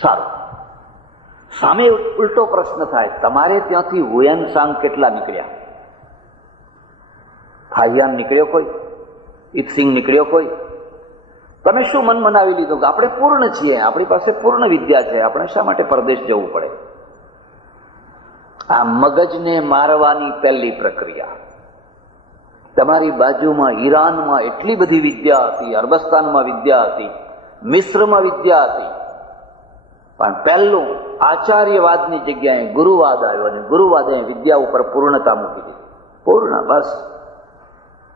સારું. સામે ઉલટો પ્રશ્ન થાય, તમારે ત્યાંથી હુએન સાંગ કેટલા નીકળ્યા? ફાહિયાન નીકળ્યો કોઈ? ઇત્સિંગ નીકળ્યો કોઈ? તમે શું મન મનાવી લીધું કે આપણે પૂર્ણ છીએ, આપણી પાસે પૂર્ણ વિદ્યા છે, આપણે શા માટે પરદેશ જવું પડે? આ મગજને મારવાની પહેલી પ્રક્રિયા. તમારી બાજુમાં ઈરાનમાં એટલી બધી વિદ્યા હતી, અરબસ્તાનમાં વિદ્યા હતી, મિશ્રમાં વિદ્યા હતી, પણ પહેલું આચાર્યવાદની જગ્યાએ ગુરુવાદ આવ્યો અને ગુરુવાદે વિદ્યા ઉપર પૂર્ણતા મૂકી દીધી. પૂર્ણ, બસ.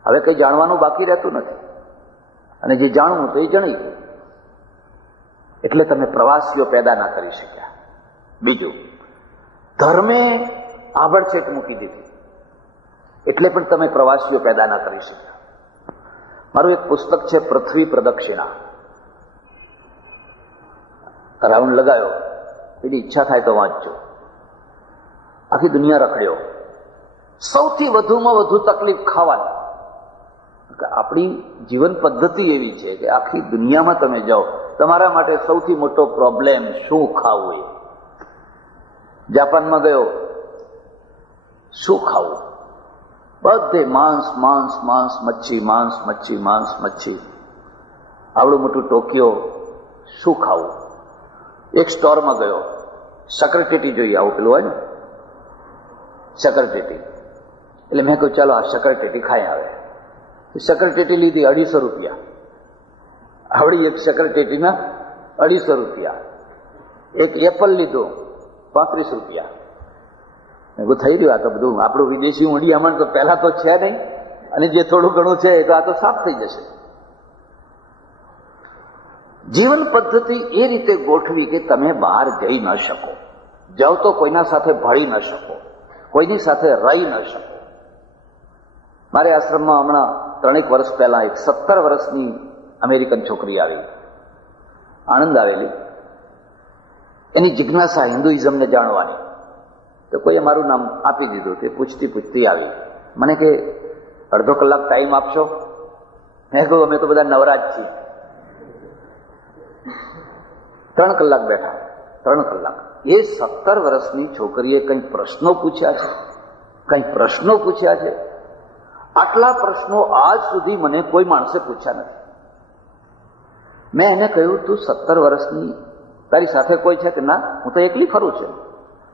હવે કંઈ જાણવાનું બાકી રહેતું નથી, અને જે જાણવું તો એ જણી ગયું. એટલે તમે પ્રવાસીઓ પેદા ના કરી શક્યા. બીજું, ધર્મે આભડછેટ મૂકી દીધી, એટલે પણ તમે પ્રવાસીઓ પેદા ના કરી શક્યા. મારું એક પુસ્તક છે પૃથ્વી પ્રદક્ષિણા. રાઉન્ડ લગાયો, એની ઈચ્છા થાય તો વાંચજો. આખી દુનિયા રખડ્યો. સૌથી વધુમાં વધુ તકલીફ ખાવાની. આપણી જીવન પદ્ધતિ એવી છે કે આખી દુનિયામાં તમે જાઓ, તમારા માટે સૌથી મોટો પ્રોબ્લેમ શું ખાવું. એ જાપાનમાં ગયો, શું ખાવું? બધે માંસ માંસ માંસ, મચ્છી માંસ, મચ્છી માંસ, મચ્છી. આવડું મોટું ટોક્યો, શું ખાવું? એક સ્ટોરમાં ગયો, શક્કરટેટી જોઈએ, આવું પેલું હોય ને શક્કરટેટી. એટલે મેં કહ્યું ચાલો આ શક્કરટેટી ખાઈ આવે. શક્કરટેટી લીધી, 250 રૂપિયા. આવડી એક શક્કરટેટીના 250 રૂપિયા. એક એપલ લીધો, 35 રૂપિયા. મેં કહ્યું થઈ રહ્યું, આ તો બધું આપણું વિદેશી ઊંડિયામાં તો પહેલા તો છે નહીં, અને જે થોડું ઘણું છે એ તો આ તો સાફ થઈ જશે. જીવન પદ્ધતિ એ રીતે ગોઠવી કે તમે બહાર જઈ ન શકો, જાઓ તો કોઈના સાથે ભળી ન શકો, કોઈની સાથે રહી ન શકો. મારે આશ્રમમાં હમણાં 3 વર્ષ પહેલા એક 17 વર્ષની અમેરિકન છોકરી આવી, આણંદ આવેલી. એની જિજ્ઞાસા હિન્દુઇઝમને જાણવાની. તો કોઈએ મારું નામ આપી દીધું. તે પૂછતી પૂછતી આવી, મને કે અડધો કલાક ટાઈમ આપશો? મેં કહ્યું અમે તો બધા નવરાજ છીએ. 3 કલાક બેઠા, 3 કલાક. એ 17 વર્ષની છોકરીએ કંઈ પ્રશ્નો પૂછ્યા છે, કંઈ પ્રશ્નો પૂછ્યા છે. આટલા પ્રશ્નો આજ સુધી મને કોઈ માણસે પૂછ્યા નથી. મેં એને કહ્યું તું 17 વર્ષની, તારી સાથે કોઈ છે કે ના? હું તો એકલી ફરું છું.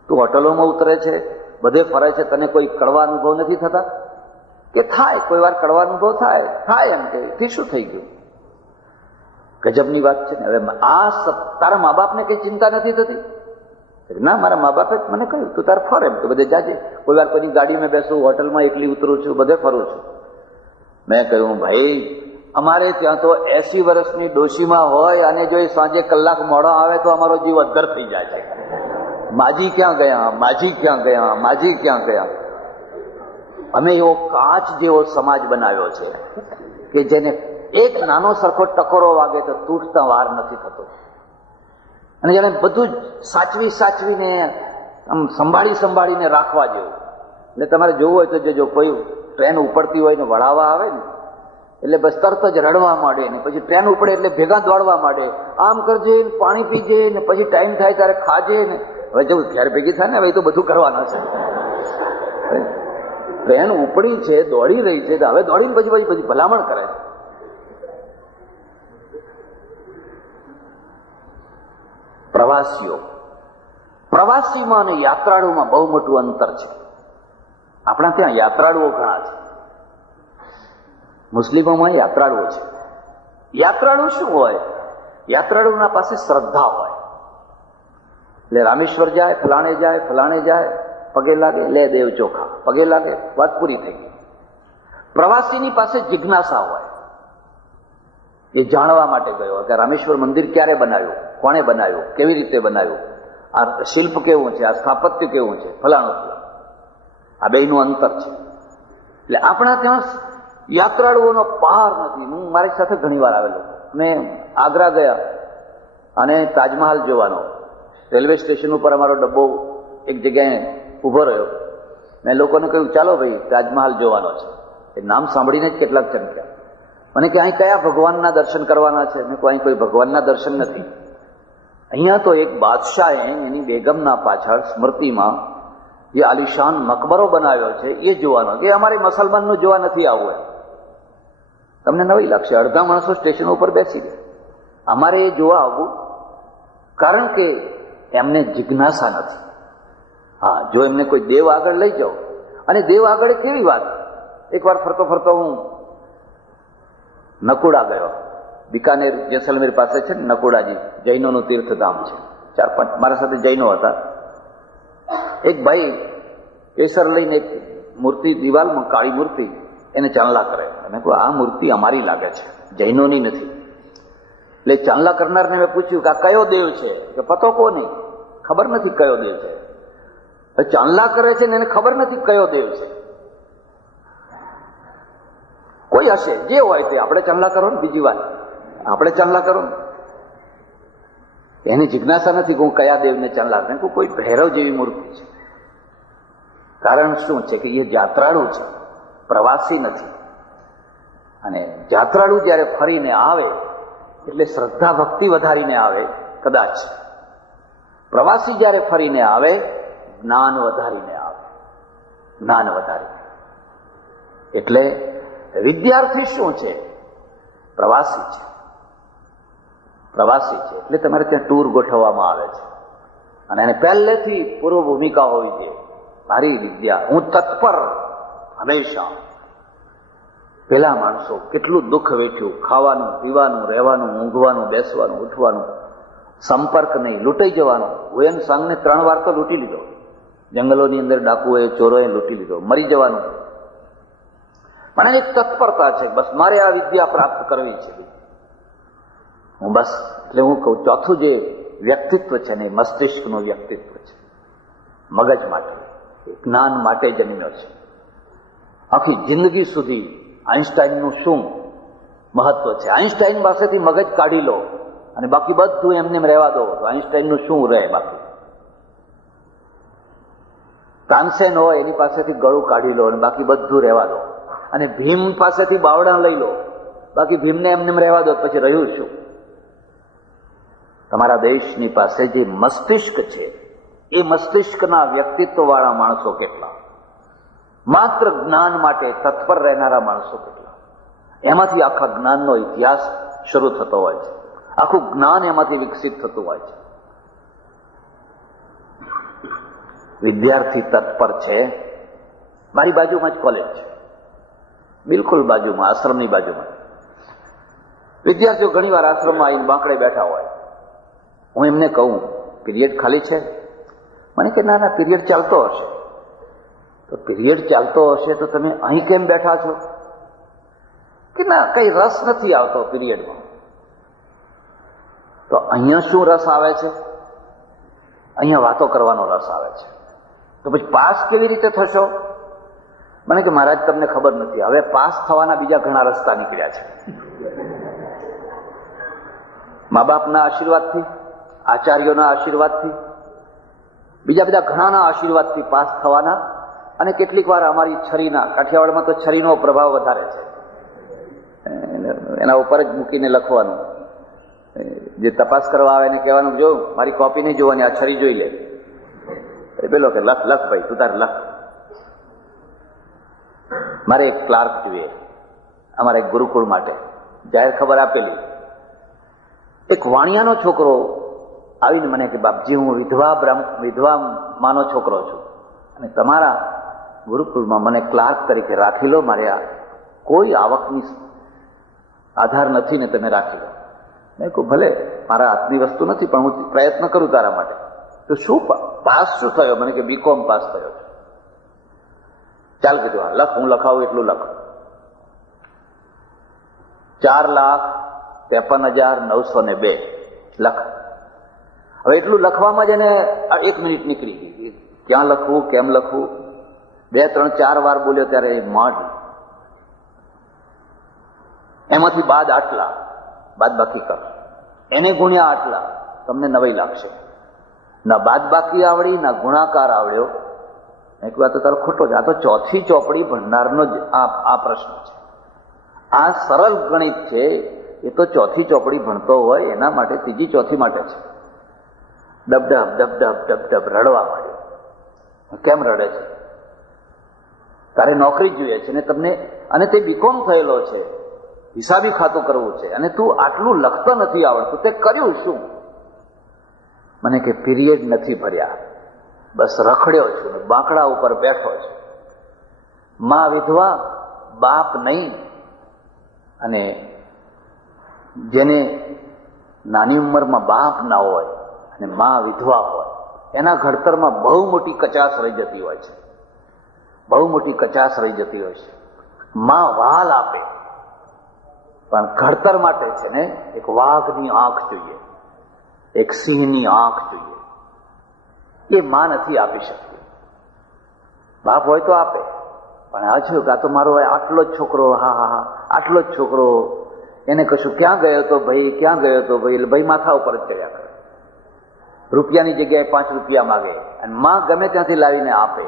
તું હોટલોમાં ઉતરે છે, બધે ફરે છે, તને કોઈ કડવા અનુભવ નથી થતા? કે થાય, કોઈ વાર કડવા અનુભવ થાય એમ કે શું થઈ ગયું? ગજબની વાત છે ને. હવે તારા મા બાપને કઈ ચિંતા નથી થતી? ના, મારા મા બાપે મને કહ્યું તું તારે ફર એમ તો બધે જાજે. કોઈ વાર કોઈની ગાડીમાં બેસું, હોટલમાં એકલી ઉતરું છું, બધે ફરું છું. મેં કહ્યું ભાઈ અમારે ત્યાં તો 80 વર્ષની ડોશીમાં હોય અને જો એ સાંજે કલાક મોડો આવે તો અમારો જીવ અદ્ધર થઈ જાય છે. માજી ક્યાં ગયા, માજી ક્યાં ગયા, માજી ક્યાં ગયા. અમે એવો કાચ જેવો સમાજ બનાવ્યો છે કે જેને એક નાનો સરખો ટકોરો વાગે તો તૂટતા વાર નથી થતો. અને જેને બધું જ સાચવીને આમ સંભાળીને રાખવા જેવું. એટલે તમારે જોવું હોય તો જો કોઈ ટ્રેન ઉપડતી હોય ને વળાવવા આવે ને એટલે બસ તરત જ રડવા માંડે ને પછી ટ્રેન ઉપડે એટલે ભેગા દોડવા માંડે, આમ કરજે ને પાણી પીજે ને પછી ટાઈમ થાય ત્યારે ખાજે ને. હવે જો ઘેર ભેગી થાય ને હવે તો બધું કરવાના છે. ટ્રેન ઉપડી છે, દોડી રહી છે, હવે દોડીને પછી ભલામણ કરે છે. પ્રવાસીમાં અને યાત્રાળુમાં બહુ મોટું અંતર છે. આપણા ત્યાં યાત્રાળુઓ ઘણા છે, મુસ્લિમોમાં યાત્રાળુઓ છે. યાત્રાળુ શું હોય? યાત્રાળુના પાસે શ્રદ્ધા હોય. એટલે રામેશ્વર જાય, ફલાણે જાય, પગે લાગે, લે દેવ ચોખા, પગે લાગે, વાત પૂરી થઈ ગઈ. પ્રવાસીની પાસે જિજ્ઞાસા હોય. એ જાણવા માટે ગયો કે રામેશ્વર મંદિર ક્યારે બનાવ્યું, કોણે બનાવ્યું, કેવી રીતે બનાવ્યું, આ શિલ્પ કેવું છે, આ સ્થાપત્ય કેવું છે, ફલાણું. આ બેયનું અંતર છે. એટલે આપણા ત્યાં યાત્રાળુઓનો પાર નથી. હું મારી સાથે ઘણી વાર આવેલો. મેં આગ્રા ગયા અને તાજમહાલ જોવાનો. રેલવે સ્ટેશન ઉપર અમારો ડબ્બો એક જગ્યાએ ઊભો રહ્યો. મેં લોકોને કહ્યું ચાલો ભાઈ તાજમહાલ જોવાનો છે. એ નામ સાંભળીને જ કેટલાક ચમક્યા. મને કે અહીં કયા ભગવાનના દર્શન કરવાના છે? મેં કહ્યું અહીં કોઈ ભગવાનના દર્શન નથી. અહીંયા તો એક બાદશાહે એની બેગમના પાછળ સ્મૃતિમાં જે આલિશાન મકબરો બનાવ્યો છે એ જોવાનો, કે અમારે મુસલમાનનું જોવા નથી આવવું. એમ તમને નવી લાગશે. અડધા માણસો સ્ટેશન ઉપર બેસી ગયા. અમારે એ જોવા આવવું, કારણ કે એમને જિજ્ઞાસા નથી. હા, જો એમને કોઈ દેવ આગળ લઈ જાઓ, અને દેવ આગળ કેવી વાત. એકવાર ફરતો ફરતો હું નકુડા ગયો. બિકાનેર જેસલમેર પાસે છે ને નકુડાજી, જૈનોનું તીર્થધામ છે. 4-5 મારા સાથે જૈનો હતા. એક ભાઈ કેસર લઈને એક મૂર્તિ દિવાલમાં, કાળી મૂર્તિ, એને ચાંદલા કરે. અને કહું આ મૂર્તિ અમારી લાગે છે, જૈનોની નથી. એટલે ચાંદલા કરનારને મેં પૂછ્યું કે આ કયો દેવ છે? કે પતો કો નહીં, ખબર નથી કયો દેવ છે. ચાંદલા કરે છે ને એને ખબર નથી કયો દેવ છે. કોઈ હશે, જે હોય તે. આપણે ચાંદલા કરો ને, બીજી વાત આપણે ચાંદલા કરો ને. એની જિજ્ઞાસા નથી કે હું કયા દેવને ચાંદલા કરું. કોઈ ભૈરવ જેવી મૂર્તિ છે. કારણ શું છે કે એ યાત્રાળુ છે, પ્રવાસી નથી. અને યાત્રાળુ જ્યારે ફરીને આવે એટલે શ્રદ્ધા ભક્તિ વધારીને આવે કદાચ. પ્રવાસી જ્યારે ફરીને આવે જ્ઞાન વધારીને આવે, જ્ઞાન વધારીને. એટલે વિદ્યાર્થી શું છે? પ્રવાસી છે. પ્રવાસી છે એટલે તમારે ત્યાં ટૂર ગોઠવવામાં આવે છે, અને એને પહેલેથી પૂર્વ ભૂમિકા હોવી જોઈએ. મારી વિદ્યા, હું તત્પર હંમેશા. પેલા માણસો કેટલું દુઃખ વેઠ્યું, ખાવાનું, પીવાનું, રહેવાનું, ઊંઘવાનું, બેસવાનું, ઉઠવાનું, સંપર્ક નહીં, લૂંટાઈ જવાનું. હુએન સાંગને 3 વાર તો લૂંટી લીધો. જંગલોની અંદર ડાકુએ, ચોરોએ લૂંટી લીધો. મરી જવાનું. મને એક તત્પરતા છે, બસ મારે આ વિદ્યા પ્રાપ્ત કરવી છે. હું બસ, એટલે હું કહું, ચોથું જે વ્યક્તિત્વ છે ને, મસ્તિષ્કનું વ્યક્તિત્વ છે. મગજ માટે, જ્ઞાન માટે જન્મ્યો છે. આખી જિંદગી સુધી આઈન્સ્ટાઈનનું શું મહત્વ છે? આઈન્સ્ટાઈન પાસેથી મગજ કાઢી લો અને બાકી બધું એમને રહેવા દો, તો આઈન્સ્ટાઈનનું શું રહે બાકી? તાનસેન હોય એની પાસેથી ગળું કાઢી લો અને બાકી બધું રહેવા દો. અને ભીમ પાસેથી બાવડા લઈ લો, બાકી ભીમને એમને રહેવા દો, પછી રહ્યું શું? તમારા દેશની પાસે જે મસ્તિષ્ક છે, એ મસ્તિષ્કના વ્યક્તિત્વ વાળા માણસો કેટલા? માત્ર જ્ઞાન માટે તત્પર રહેનારા માણસો કેટલા? એમાંથી આખા જ્ઞાનનો ઇતિહાસ શરૂ થતો હોય છે. આખું જ્ઞાન એમાંથી વિકસિત થતું હોય છે. વિદ્યાર્થી તત્પર છે. મારી બાજુમાં જ કોલેજ છે, બિલકુલ બાજુમાં, આશ્રમની બાજુમાં. વિદ્યાર્થીઓ ઘણી વાર આશ્રમમાં આવીને બાંકડે બેઠા હોય. હું એમને કહું, પીરિયડ ખાલી છે? મને કે ના ના, પીરિયડ ચાલતો હશે. તો પીરિયડ ચાલતો હશે તો તમે અહીં કેમ બેઠા છો? કે ના, કઈ રસ નથી આવતો પીરિયડમાં. તો અહીંયા શું રસ આવે છે? અહીંયા વાતો કરવાનો રસ આવે છે. તો પછી પાસ કેવી રીતે થશો? મને કે મહારાજ તમને ખબર નથી, હવે પાસ થવાના બીજા ઘણા રસ્તા નીકળ્યા છે. મા બાપના આશીર્વાદથી, આચાર્યોના આશીર્વાદથી, બીજા બધા ઘણાના આશીર્વાદથી પાસ થવાના. અને કેટલીક વાર અમારી છરીના, કાઠિયાવાડમાં તો છરીનો પ્રભાવ વધારે છે, એના ઉપર જ મૂકીને લખવાનું. જે તપાસ કરવા આવે એને કહેવાનું, જો મારી કોપી નહીં જોવાની, આ છરી જોઈ લે. એ પેલો કે લખ લખ ભાઈ, તું તાર લખ. મારે એક ક્લાર્ક જોઈએ અમારા એક ગુરુકુળ માટે, જાહેર ખબર આપેલી. એક વાણિયાનો છોકરો આવીને મને કે બાપજી, હું વિધવા માનો છોકરો છું અને તમારા ગુરુકુળમાં મને ક્લાર્ક તરીકે રાખી લો. મારે આ કોઈ આવકની આધાર નથી ને તમે રાખી લો. મેં કહું ભલે, મારા હાથની વસ્તુ નથી, પણ હું પ્રયત્ન કરું તારા માટે. તો શું પાસ શું થયો? મને કે BCom પાસ થયો છે. ચાલ કીધું, હા લખ, હું લખાવું એટલું લખ. 4,53,902 લખ. હવે એટલું લખવામાં જ એને 1 મિનિટ નીકળી ગઈ. ક્યાં લખવું, કેમ લખવું? 2, 3, 4 વાર બોલ્યો ત્યારે એ માંડ. એમાંથી બાદ આટલા, બાદ બાકી કર, એને ગુણ્યા આટલા. તમને નવાઈ લાગશે. ના બાદ બાકી આવડી, ના ગુણાકાર આવડ્યો. એક વાત તો તારો ખોટો છે. આ તો ચોથી ચોપડી ભણનારનો જ આ પ્રશ્ન છે. આ સરળ ગણિત છે. એ તો ચોથી ચોપડી ભણતો હોય એના માટે, ત્રીજી ચોથી માટે છે. ડબડબ ડબડબ ડબડબ રડવા માંડ્યો. કેમ રડે છે? તારે નોકરી જોઈએ છે ને તમને, અને તે બીકોમ થયેલો છે, હિસાબી ખાતું કરવું છે, અને તું આટલું લખતો નથી આવડતું, તે કર્યું શું? મને કે પીરિયડ નથી ભર્યા, બસ રખડ્યો છું ને બાંકડા ઉપર બેઠો છું. માં વિધવા, બાપ નહીં. અને જેને નાની ઉંમરમાં બાપ ના હોય અને માં વિધવા હોય, એના ઘડતરમાં બહુ મોટી કચાશ રહી જતી હોય છે, બહુ મોટી કચાશ રહી જતી હોય છે. માં વાલ આપે, પણ ઘડતર માટે છે ને એક વાઘની આંખ જોઈએ, એક સિંહની આંખ જોઈએ. એ માં નથી આપી શકતી. બાપ હોય તો આપે, પણ આ છે કે આ તો મારો આટલો જ છોકરો, હા હા હા આટલો જ છોકરો, એને કશું ક્યાં ગયો તો ભાઈ, ક્યાં ગયો તો ભાઈ, એટલે ભાઈ માથા ઉપર જ ચડ્યા કરે. રૂપિયાની જગ્યાએ 5 રૂપિયા માગે અને માં ગમે ત્યાંથી લાવીને આપે.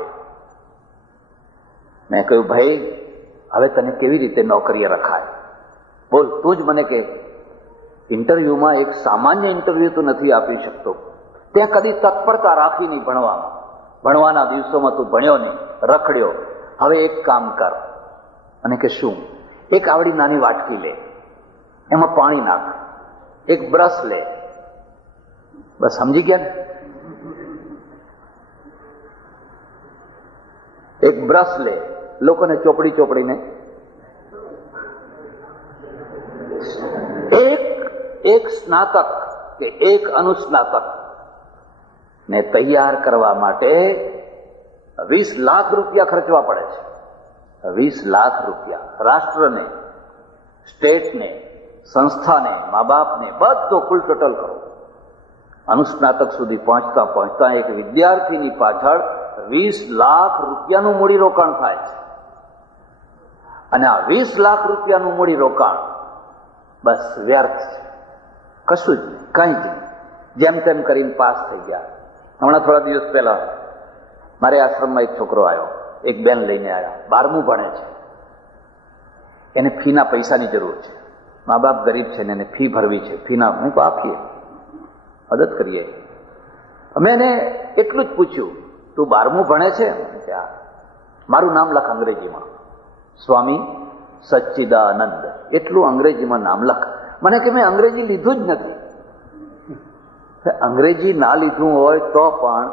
મેં કહ્યું ભાઈ હવે તને કેવી રીતે નોકરીએ રખાય? બોલ તું જ મને કે. ઇન્ટરવ્યુમાં એક સામાન્ય ઇન્ટરવ્યુ તો નથી આપી શકતો. ત્યાં કદી તત્પરતા રાખી નહીં ભણવામાં. ભણવાના દિવસોમાં તું ભણ્યો નહીં, રખડ્યો. હવે એક કામ કર. અને કે શું? એક આવડી નાની વાટકી લે, એમાં પાણી નાખ, એક બ્રશ લે. બસ સમજી ગયા ને? એક બ્રશ લે, લોકોને ચોપડી ચોપડીને એક સ્નાતક કે એક અનુસ્નાતક ને તૈયાર કરવા માટે 20 લાખ રૂપિયા ખર્ચવા પડે છે. 20 લાખ રૂપિયા રાષ્ટ્રને, સ્ટેટને, સંસ્થાને, મા બાપને, બધો કુલ ટોટલ કરો. અનુસ્નાતક સુધી પહોંચતા પહોંચતા એક વિદ્યાર્થીની પાછળ 20 લાખ રૂપિયાનું મૂડી રોકાણ થાય છે. અને આ 20 લાખ રૂપિયાનું મૂડી રોકાણ બસ વ્યર્થ છે, કશું જ નહીં, કંઈ જ નહીં. જેમ તેમ કરીને પાસ થઈ ગયા. હમણાં થોડા દિવસ પહેલા મારે આશ્રમમાં એક છોકરો આવ્યો, એક બેન લઈને આવ્યા, 12મું ભણે છે, એને ફીના પૈસાની જરૂર છે. મા બાપ ગરીબ છે ને એને ફી ભરવી છે, ફીના મેં તો આપીએ, મદદ કરીએ. અમે એને એટલું જ પૂછ્યું, તું 12મું ભણે છે? મારું નામ લખ અંગ્રેજીમાં, સ્વામી સચ્ચિદાનંદ, એટલું અંગ્રેજીમાં નામ લખ. મને કે મેં અંગ્રેજી લીધું જ નથી. અંગ્રેજી ના લીધું હોય તો પણ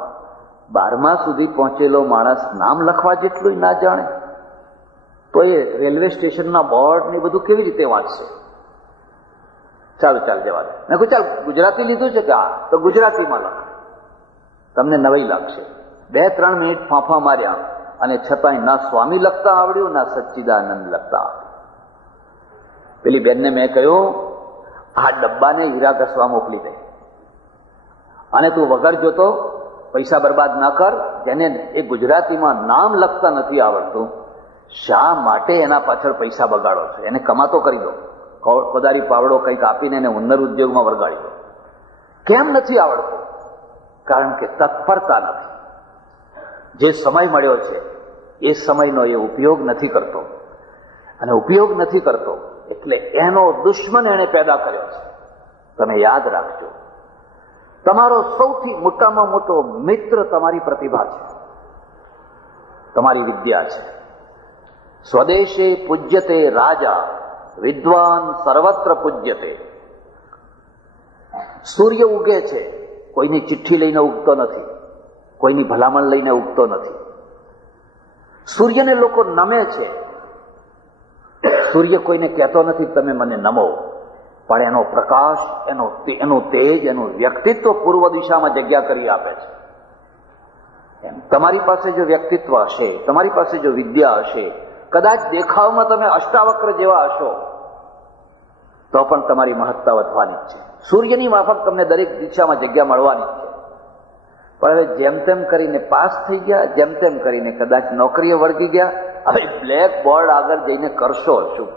12મા સુધી પહોંચેલો માણસ નામ લખવા જેટલું ના જાણે તો એ રેલવે સ્ટેશનના બોર્ડ ને બધું કેવી રીતે વાંચશે? ચાલ જવા દે. મેં કહ્યું ચાલ ગુજરાતી લીધું છે કે હા, તો ગુજરાતીમાં લખ, તમને નવાઈ લાગશે. 2-3 મિનિટ ફાંફા માર્યા અને છતાંય ના સ્વામી લખતા આવડ્યું, ના સચ્ચિદાનંદ લખતા આવડ્યું. પેલી બેનને મેં કહ્યું, આ ડબ્બાને હીરા ઘસવા મોકલી દે, અને તું વગર જોતો પૈસા બરબાદ ના કર. જેને એ ગુજરાતીમાં નામ લખતા નથી આવડતું, શા માટે એના પાછળ પૈસા બગાડો છો? એને કમાતો કરી દો, કોદારી પાવડો કંઈક આપીને એને હુન્નર ઉદ્યોગમાં વળગાડી દો. કેમ નથી આવડતું? કારણ કે તત્પરતા નથી. જે સમય મળ્યો છે એ સમયનો એ ઉપયોગ નથી કરતો, અને ઉપયોગ નથી કરતો એટલે એનો દુશ્મન એને પેદા કર્યો છે. તમે યાદ રાખજો, તમારો સૌથી મોટામાં મોટો મિત્ર તમારી પ્રતિભા છે, તમારી વિદ્યા છે. સ્વદેશે પૂજ્યતે રાજા, વિદ્વાન સર્વત્ર પૂજ્યતે. સૂર્ય ઉગે છે, કોઈની ચિઠ્ઠી લઈને ઉગતો નથી, કોઈની ભલામણ લઈને ઉગતો નથી. સૂર્યને લોકો નમે છે, સૂર્ય કોઈને કહેતો નથી તમે મને નમો, પણ એનો પ્રકાશ, એનું તેજ, એનું વ્યક્તિત્વ પૂર્વ દિશામાં જગ્યા કરી આપે છે. તમારી પાસે જો વ્યક્તિત્વ હશે, તમારી પાસે જો વિદ્યા હશે, કદાચ દેખાવમાં તમે અષ્ટાવક્ર જેવા હશો તો પણ તમારી મહત્તા વધવાની જ છે. સૂર્યની માફક તમને દરેક દિશામાં જગ્યા મળવાની જ છે. પણ હવે જેમ તેમ કરીને પાસ થઈ ગયા, જેમ તેમ કરીને કદાચ નોકરીએ વળગી ગયા. હવે બ્લેક બોર્ડ આગળ જઈને કરશો શું?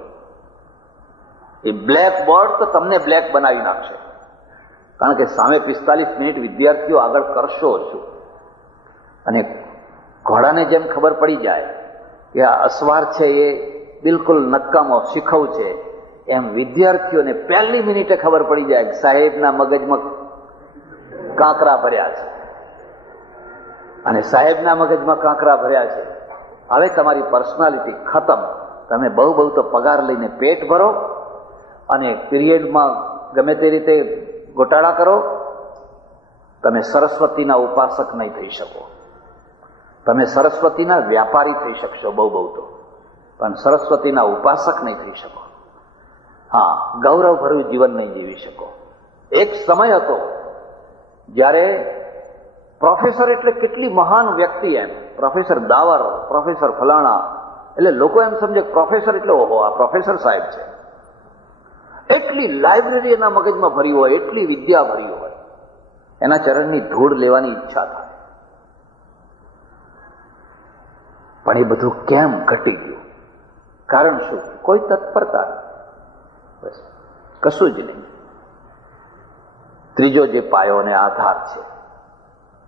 એ બ્લેક બોર્ડ તો તમને બ્લેક બનાવી નાખશે, કારણ કે સામે 45 મિનિટ વિદ્યાર્થીઓ આગળ કરશો શું? અને ઘોડાને જેમ ખબર પડી જાય કે આ અસવાર છે એ બિલકુલ નકામો શીખવ છે, એમ વિદ્યાર્થીઓને પહેલી મિનિટે ખબર પડી જાય કે સાહેબના મગજમાં કાંકરા ભર્યા છે, અને સાહેબના મગજમાં કાંકરા ભર્યા છે. હવે તમારી પર્સનાલિટી ખતમ. તમે બહુ બહુ તો પગાર લઈને પેટ ભરો અને પીરિયડમાં ગમે તે રીતે ગોટાળા કરો. તમે સરસ્વતીના ઉપાસક નહીં થઈ શકો. તમે સરસ્વતીના વ્યાપારી થઈ શકશો બહુ બહુ તો, પણ સરસ્વતીના ઉપાસક નહીં થઈ શકો. હા, ગૌરવભર્યું જીવન નહીં જીવી શકો. એક સમય હતો જ્યારે પ્રોફેસર એટલે કેટલી મહાન વ્યક્તિ, એમ પ્રોફેસર દાવર, પ્રોફેસર ફલાણા, એટલે લોકો એમ સમજે પ્રોફેસર એટલે ઓહો આ પ્રોફેસર સાહેબ છે. એટલી લાઇબ્રેરી એના મગજમાં ભરી હોય, એટલી વિદ્યા ભરી હોય, એના ચરણની ધૂળ લેવાની ઈચ્છા થાય. પણ એ બધું કેમ ઘટી ગયું? કારણ શું? કોઈ તત્પરતા, બસ કશું જ નહીં. ત્રીજો જે પાયો અને આધાર છે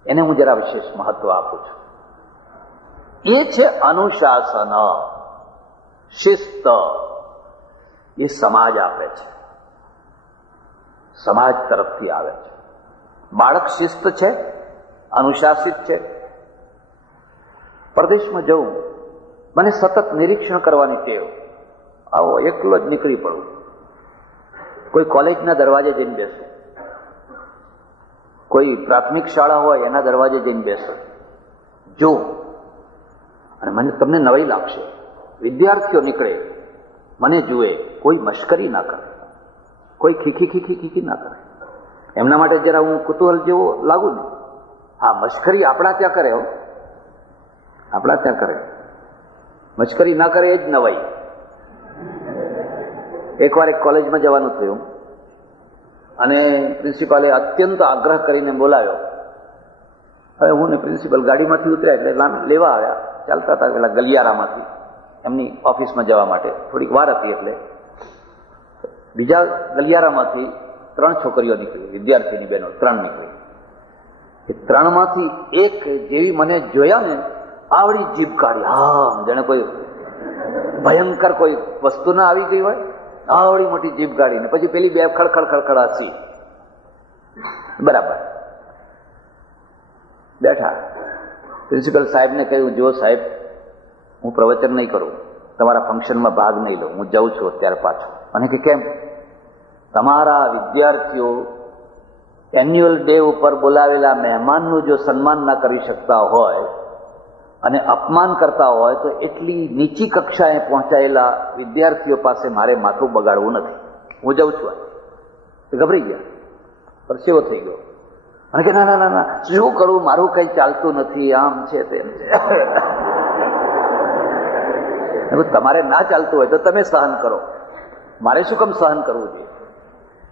એને હું જરા વિશેષ મહત્વ આપું છું. એ છે અનુશાસન, શિસ્ત. એ સમાજ આપે છે, સમાજ તરફથી આવે છે. બાળક શિસ્ત છે, અનુશાસિત છે. પરદેશમાં જવું, મને સતત નિરીક્ષણ કરવાની ટેવ. આવો એકલો જ નીકળી પડું, કોઈ કોલેજના દરવાજે જઈને બેસું, કોઈ પ્રાથમિક શાળા હોય એના દરવાજે જઈને બેસું, જો અને મને તમને નવાઈ લાગશે. વિદ્યાર્થીઓ નીકળે, મને જુએ, કોઈ મશ્કરી ના કરે, કોઈ ખીખી ના કરે. એમના માટે જરા હું કુતૂહલ જેવો લાગુ ને. હા, મશ્કરી આપણા ત્યાં કરે, હો આપણા ત્યાં કરે. મશ્કરી ના કરે એ જ નવાઈ. એકવાર એક કોલેજમાં જવાનું થયું અને પ્રિન્સિપાલે અત્યંત આગ્રહ કરીને બોલાવ્યો. હવે હું ને પ્રિન્સિપલ ગાડીમાંથી ઉતર્યા એટલે લેવા આવ્યા. ચાલતા હતા પેલા ગલિયારામાંથી એમની ઓફિસમાં જવા માટે. થોડીક વાર હતી એટલે બીજા ગલિયારામાંથી 3 છોકરીઓ નીકળી, વિદ્યાર્થીની બહેનો 3 નીકળી. એ 3માંથી એક જેવી મને જોયા ને, આવડી જીભ કાઢી, હા જાણે કોઈ ભયંકર કોઈ વસ્તુ ના આવી ગઈ હોય, આવડી મોટી જીભ કાઢીને પછી પેલી 2 ખડખડ હસી. બરાબર બેઠા. પ્રિન્સિપલ સાહેબને કહ્યું, જો સાહેબ, હું પ્રવચન નહીં કરું, તમારા ફંક્શનમાં ભાગ નહીં લઉં, હું જાઉં છું અત્યારે પાછો. અને કે કેમ? તમારા વિદ્યાર્થીઓ એન્યુઅલ ડે ઉપર બોલાવેલા મહેમાનનું જો સન્માન ના કરી શકતા હોય અને અપમાન કરતા હોય તો એટલી નીચી કક્ષાએ પહોંચાયેલા વિદ્યાર્થીઓ પાસે મારે માથું બગાડવું નથી. હું જાઉં છું. ગભરાઈ ગયા, પરસેવો થઈ ગયો. અને કે ના ના ના ના, શું કરું, મારું કઈ ચાલતું નથી, આમ છે તેમ છે. તમારે ના ચાલતું હોય તો તમે સહન કરો, મારે શું કામ સહન કરવું જોઈએ?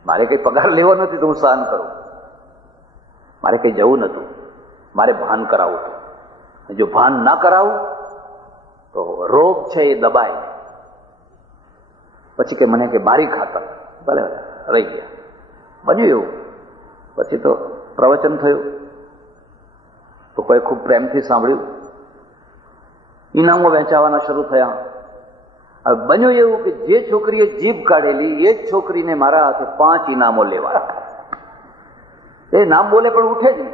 મારે કઈ પગાર લેવો નથી તો હું સહન કરું. મારે કઈ જવું નતું, મારે ભાન કરાવવું હતું. જો ભાન ના કરાવું તો રોગ છે એ દબાય. પછી કે મને કે બારી ખાતર, ભલે રહી ગયા. બન્યું એવું. પછી તો પ્રવચન થયું તો કોઈ ખૂબ પ્રેમથી સાંભળ્યું, ઇનામો વહેંચાવાના શરૂ થયા. હવે બન્યું એવું કે જે છોકરીએ જીભ કાઢેલી એ જ છોકરીને મારા હાથે 5 ઇનામો લેવા. એ નામ બોલે પણ ઉઠે જ નહીં,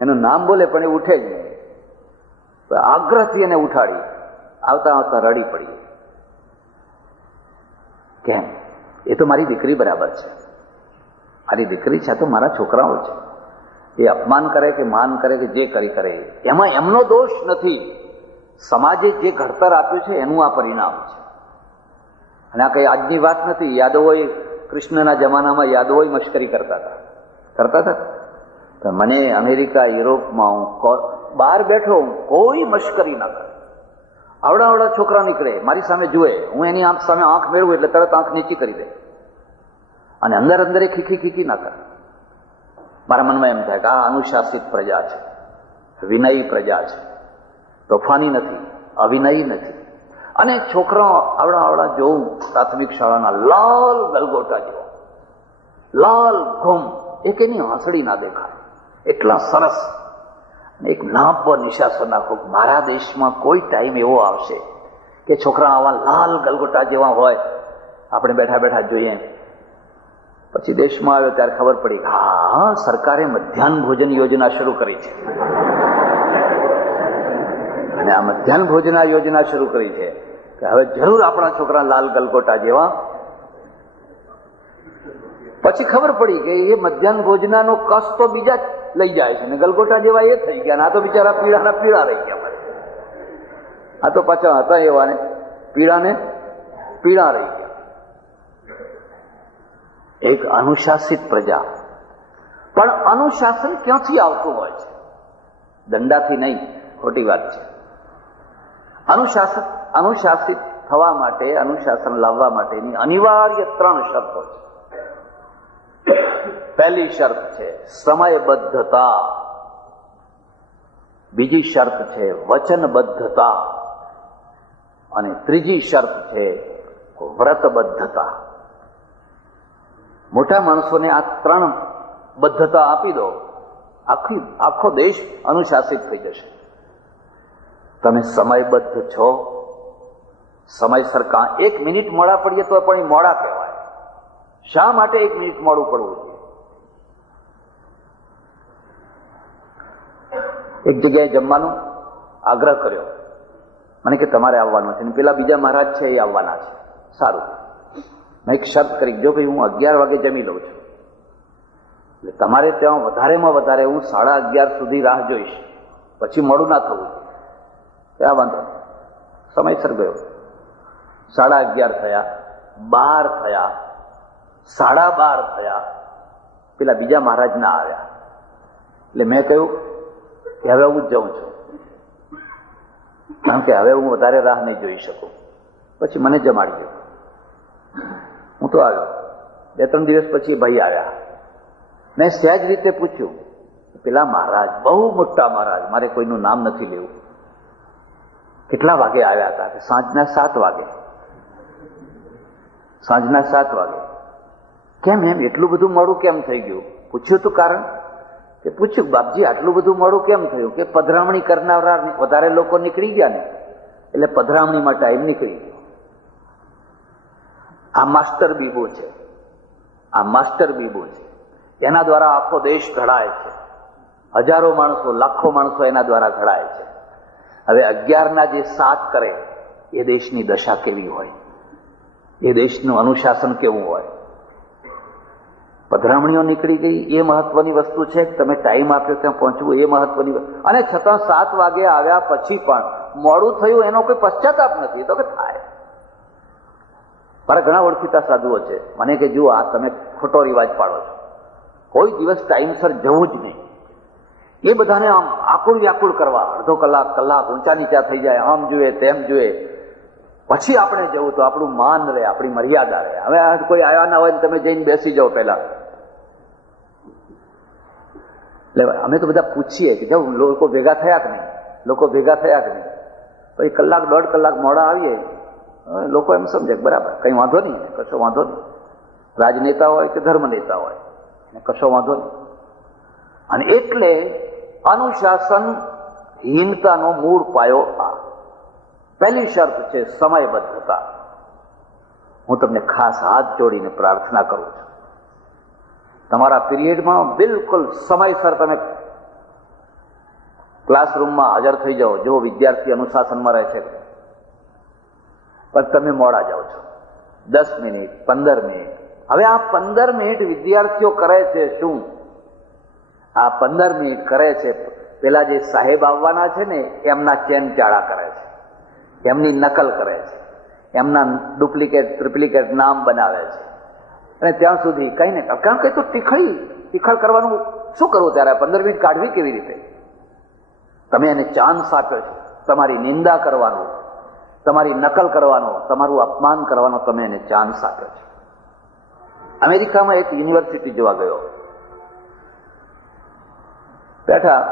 એનું નામ બોલે પણ એ ઉઠે જ નહીં. આગ્રહથી એને ઉઠાડી, આવતા આવતા રડી પડી. કેમ? એ તો મારી દીકરી બરાબર છે, મારી દીકરી છે, તો મારા છોકરાઓ છે. એ અપમાન કરે કે માન કરે કે જે કરી કરે, એમાં એમનો દોષ નથી. સમાજે જે ઘડતર આપ્યું છે એનું આ પરિણામ છે. અને આ કઈ આજની વાત નથી. યાદવોએ, કૃષ્ણના જમાનામાં યાદવોએ મશ્કરી કરતા હતા. તો મને અમેરિકા, યુરોપમાં હું બહાર બેઠો, કોઈ મશ્કરી ના કરે. આવડા છોકરા નીકળે, મારી સામે જુએ, હું એની સામે આંખ મેળવું એટલે તરત આંખ નીચી કરી દે. અને અંદર એ ખીખી ના કરે. મારા મનમાં એમ થાય કે આ અનુશાસિત પ્રજા છે, વિનયી પ્રજા છે, તોફાની નથી, અવિનયી નથી. અને છોકરા આવડા જોઉં પ્રાથમિક શાળાના, લાલ ગલગોટા જેવા, લાલ ઘૂમ, એક એની આંસળી ના દેખાય, એટલા સરસ. એક નામ પર નિશાસો નાખો, મારા દેશમાં કોઈ ટાઈમ એવો આવશે કે છોકરા આવા લાલ ગલગોટા જેવા હોય, આપણે બેઠા જોઈએ પછી દેશમાં આવ્યો ત્યારે ખબર પડી કે હા, સરકારે મધ્યાહન ભોજન યોજના શરૂ કરી છે. અને આ મધ્યાહન ભોજન યોજના શરૂ કરી છે કે હવે જરૂર આપણા છોકરા લાલ ગલગોટા જેવા. પછી ખબર પડી કે એ મધ્યાહન ભોજનાનો કસ તો બીજા જ લઈ જાય છે ને ગલગોટા જેવા એ થઈ ગયા. આ તો બિચારા પીળાના પીળા રહી ગયા. આ તો પાછા હતા એવા ને પીળાને પીળા રહી ગયા. એક અનુશાસિત પ્રજા. પણ અનુશાસન ક્યાંથી આવતું હોય છે? દંડાથી નહીં, ખોટી વાત છે. અનુશાસિત થવા માટે, અનુશાસન લાવવા માટેની અનિવાર્ય 3 શરતો છે. પહેલી શરત છે સમયબદ્ધતા, બીજી શરત છે વચનબદ્ધતા અને ત્રીજી શરત છે વ્રતબદ્ધતા. મોટા માણસોને આ 3 બદ્ધતા આપી દો, આખો દેશ અનુશાસિત થઈ જશે. તમે સમયબદ્ધ છો, સમયસર 1 મિનિટ મોડા પડીએ તો પણ એ મોડા કહેવાય. શા માટે 1 મિનિટ મોડું પડવું જોઈએ? એક જગ્યાએ જમવાનું આગ્રહ કર્યો, મને કે તમારે આવવાનું છે ને પેલા બીજા મહારાજ છે એ આવવાના છે. સારું, મેં એક શરત કરી, જો ભાઈ હું 11 વાગે જમી લઉં છું, એટલે તમારે ત્યાં વધારેમાં વધારે હું 11:30 સુધી રાહ જોઈશ, પછી મોડું ના થવું. ત્યાં વાંધો નહીં, સમયસર ગયો. 11:30 થયા, 12 થયા, 12:30 થયા, પેલા બીજા મહારાજ ના આવ્યા. એટલે મેં કહ્યું કે હવે હું જ જાઉં છું, કારણ કે હવે હું વધારે રાહ નહીં જોઈ શકું. પછી મને જમાડી ગયો, હું તો આવ્યો. 2-3 દિવસ પછી ભાઈ આવ્યા. મેં સહેજ રીતે પૂછ્યું, પેલા મહારાજ, બહુ મોટા મહારાજ, મારે કોઈનું નામ નથી લેવું, કેટલા વાગે આવ્યા હતા? કે સાંજના 7 વાગે. સાંજના 7 વાગે. કેમ એમ એટલું બધું મોડું કેમ થઈ ગયું? પૂછ્યું તું કારણ? કે પૂછ્યું બાપજી આટલું બધું મોડું કેમ થયું? કે પધરામણી કરનારા વધારે લોકો નીકળી ગયા ને, એટલે પધરામણીમાં ટાઈમ નીકળી ગયો. આ માસ્ટર બીબો છે, આ માસ્ટર બીબો છે. એના દ્વારા આખો દેશ ઘડાય છે. હજારો માણસો, લાખો માણસો એના દ્વારા ઘડાય છે. હવે 11ના જે 7 કરે એ દેશની દશા કેવી હોય, એ દેશનું અનુશાસન કેવું હોય. પધરામણીઓ નીકળી ગઈ એ મહત્વની વસ્તુ છે, તમે ટાઈમ આપ્યો ત્યાં પહોંચવું એ મહત્વની વસ્તુ. અને છતાં 7 વાગે આવ્યા પછી પણ મોડું થયું એનો કોઈ પશ્ચાતાપ નથી. તો કે થાય. મારા ઘણા ઓળખીતા સાધુઓ છે, મને કે જુઓ આ તમે ખોટો રિવાજ પાડો છો, કોઈ દિવસ ટાઈમસર જવું જ નહીં. એ બધાને આમ આકુળ વ્યાકુળ કરવા, અડધો કલાક ઊંચા નીચા થઈ જાય, આમ જોઈએ તેમ જોઈએ, પછી આપણે જવું તો આપણું માન રહે, આપણી મર્યાદા રહે. હવે કોઈ આવ્યા ના હોય તમે જઈને બેસી જાઓ પહેલા. એટલે અમે તો બધા પૂછીએ કે જાઓ લોકો ભેગા થયા કે નહીં, લોકો ભેગા થયા કે નહીં. પછી 1-1.5 કલાક મોડા આવીએ, લોકો એમ સમજે બરાબર, કઈ વાંધો નહીં, કશો વાંધો નહીં. રાજનેતા હોય કે ધર્મ નેતા હોય, કશો વાંધો નહીં. અને એટલે અનુશાસન હીનતાનો મૂળ પાયો આ. પહેલી શરત છે સમયબદ્ધતા. હું તમને ખાસ હાથ જોડીને પ્રાર્થના કરું છું, તમારા પીરિયડમાં બિલકુલ સમયસર તમે ક્લાસરૂમમાં હાજર થઈ જાઓ. જો વિદ્યાર્થી અનુશાસનમાં રહે છે, પણ તમે મોડા જાઓ છો 10 મિનિટ 15 મિનિટ. હવે આ 15 મિનિટ વિદ્યાર્થીઓ કરે છે શું? આ 15 મિનિટ કરે છે પેલા જે સાહેબ આવવાના છે ને એમના ચેન ચાળા કરે છે, એમની નકલ કરે છે, એમના ડુપ્લિકેટ ટ્રિપ્લિકેટ નામ બનાવે છે. અને ત્યાં સુધી કઈ ને કારણ કે તો ટીખળ કરવાનું શું કરવું? ત્યારે 15 મિનિટ કાઢવી કેવી રીતે? તમે એને ચાન્સ આપ્યો છે, તમારી નિંદા કરવાનો, તમારી નકલ કરવાનો, તમારું અપમાન કરવાનો તમે એને ચાન્સ આપ્યો છે. અમેરિકામાં એક યુનિવર્સિટી જોવા ગયો, બેઠા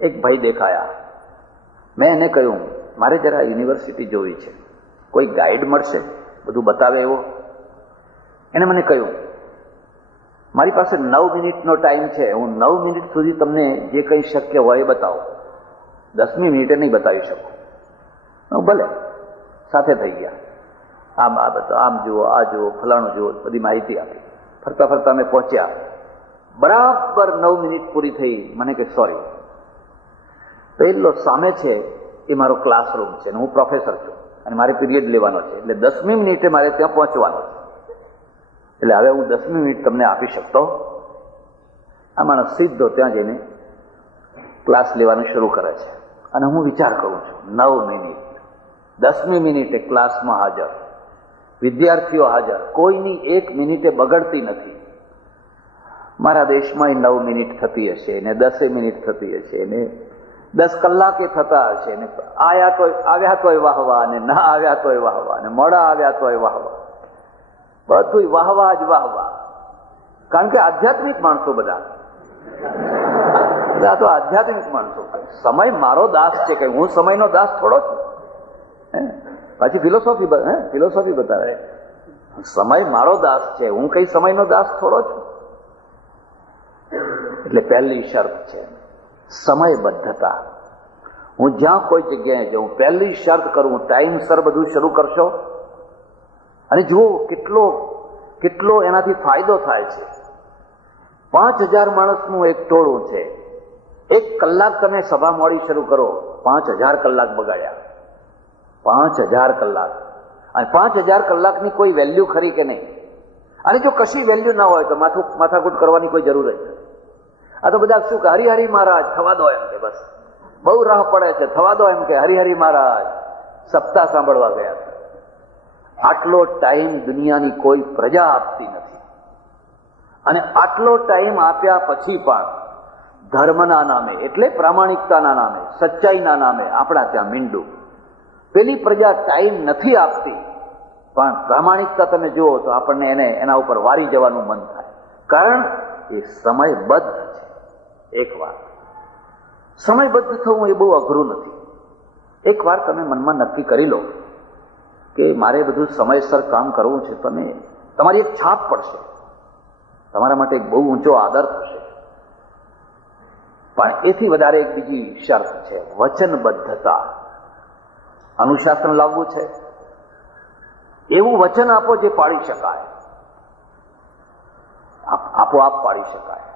એક ભાઈ દેખાયા. મેં એને કહ્યું મારે જરા યુનિવર્સિટી જોવી છે, કોઈ ગાઈડ મળશે બધું બતાવે એવો? એને મને કહ્યું મારી પાસે 9 મિનિટનો ટાઈમ છે, હું 9 મિનિટ સુધી તમને જે કંઈ શક્ય હોય એ બતાવો, 10મી મિનિટે નહીં બતાવી શકું. ભલે, સાથે થઈ ગયા. આમ આ બધું આમ જુઓ, આ જુઓ, ફલાણું જુઓ, બધી માહિતી આપી. ફરતા ફરતા અમે પહોંચ્યા. બરાબર 9 મિનિટ પૂરી થઈ. મને કે સોરી, પહેલો સામે છે એ મારો ક્લાસરૂમ છે અને હું પ્રોફેસર છું અને મારે પીરિયડ લેવાનો છે, એટલે 10મી મિનિટે મારે ત્યાં પહોંચવાનું છે, એટલે હવે હું 10મી મિનિટ તમને આપી શકતો. આ માણસ સીધો ત્યાં જઈને ક્લાસ લેવાનું શરૂ કરે છે અને હું વિચાર કરું છું 9 મિનિટ, 10મી મિનિટે ક્લાસમાં હાજર, વિદ્યાર્થીઓ હાજર, કોઈની 1 મિનિટે બગડતી નથી. મારા દેશમાં 9 મિનિટ થતી હશે ને 10 મિનિટ થતી હશે ને 10 કલાકે થતા હશે ને આવ્યા તોય વાહવા ને ના આવ્યા તોય વાહવા ને મોડા આવ્યા તોય વાહવા, બધું વાહવા જ વાહવા. કારણ કે આધ્યાત્મિક માણસો બધા તો આધ્યાત્મિક માણસો. સમય મારો દાસ છે, કે હું સમયનો દાસ થોડો છું. પાછી ફિલોસોફી બતાવે, સમય મારો દાસ છે, હું કઈ સમયનો દાસ થોડો છું. એટલે પહેલી શરત છે સમયબદ્ધતા. હું જ્યાં કોઈ જગ્યાએ જાઉં, પહેલી શરત કરું, ટાઈમસર બધું શરૂ કરશો અને જુઓ કેટલો એનાથી ફાયદો થાય છે. 5000 માણસનું એક ટોળું છે, 1 કલાક તમે સભા મોડી શરૂ કરો, 5000 કલાક બગાડ્યા. 5000 કલાક. અને 5000 કલાકની કોઈ વેલ્યુ ખરી કે નહીં? અને જો કશી વેલ્યુ ના હોય તો માથાકૂટ કરવાની કોઈ જરૂર જ નથી. આ તો બધા શું કે હરિહરિ મહારાજ થવા દો એમ કે, બસ બહુ રાહ પડે છે, થવા દો એમ કે હરિહરિ મહારાજ સપ્તાહ સાંભળવા ગયા છે. આટલો ટાઈમ દુનિયાની કોઈ પ્રજા આપતી નથી. અને આટલો ટાઈમ આપ્યા પછી પણ ધર્મના નામે, એટલે પ્રામાણિકતાના નામે, સચ્ચાઈના નામે આપણા ત્યાં મીંડું. પેલી પ્રજા ટાઈમ નથી આપતી, પણ પ્રામાણિકતા તમે જુઓ તો આપણને એના ઉપર વારી જવાનું મન થાય. કારણ એ સમયબદ્ધ છે. એક વાર સમયબદ્ધ થવું એ બહુ અઘરું નથી. એક વાર તમે મનમાં નક્કી કરી લો કે મારે બધું સમયસર કામ કરવું છે, તમારી એક છાપ પડશે, તમારા માટે એક બહુ ઊંચો આદર થશે. પણ એથી વધારે એક બીજી શરત છે, વચનબદ્ધતા. અનુશાસન લાવવું છે, એવું વચન આપો જે પાળી શકાય, આપોઆપ પાળી શકાય.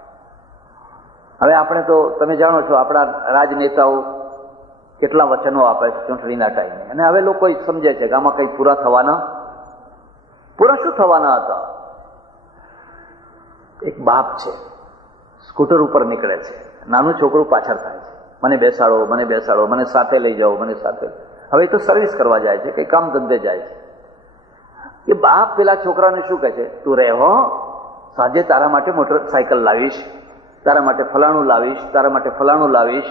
હવે આપણે તો તમે જાણો છો, આપણા રાજનેતાઓ કેટલા વચનો આપે છે ચૂંટણીના ટાઈમે, અને હવે લોકો સમજે છે કે આમાં કંઈ પૂરા શું થવાના હતા. એક બાપ છે, સ્કૂટર ઉપર નીકળે છે, નાનું છોકરું પાછળ થાય છે, મને બેસાડો, મને સાથે લઈ જાઓ, મને સાથે. હવે એ તો સર્વિસ કરવા જાય છે, કંઈ કામ ધંધે જાય છે. એ બાપ પેલા છોકરાને શું કહે છે, તું રહો, સાંજે તારા માટે મોટરસાયકલ લાવીશ, તારા માટે ફલાણું લાવીશ, તારા માટે ફલાણું લાવીશ.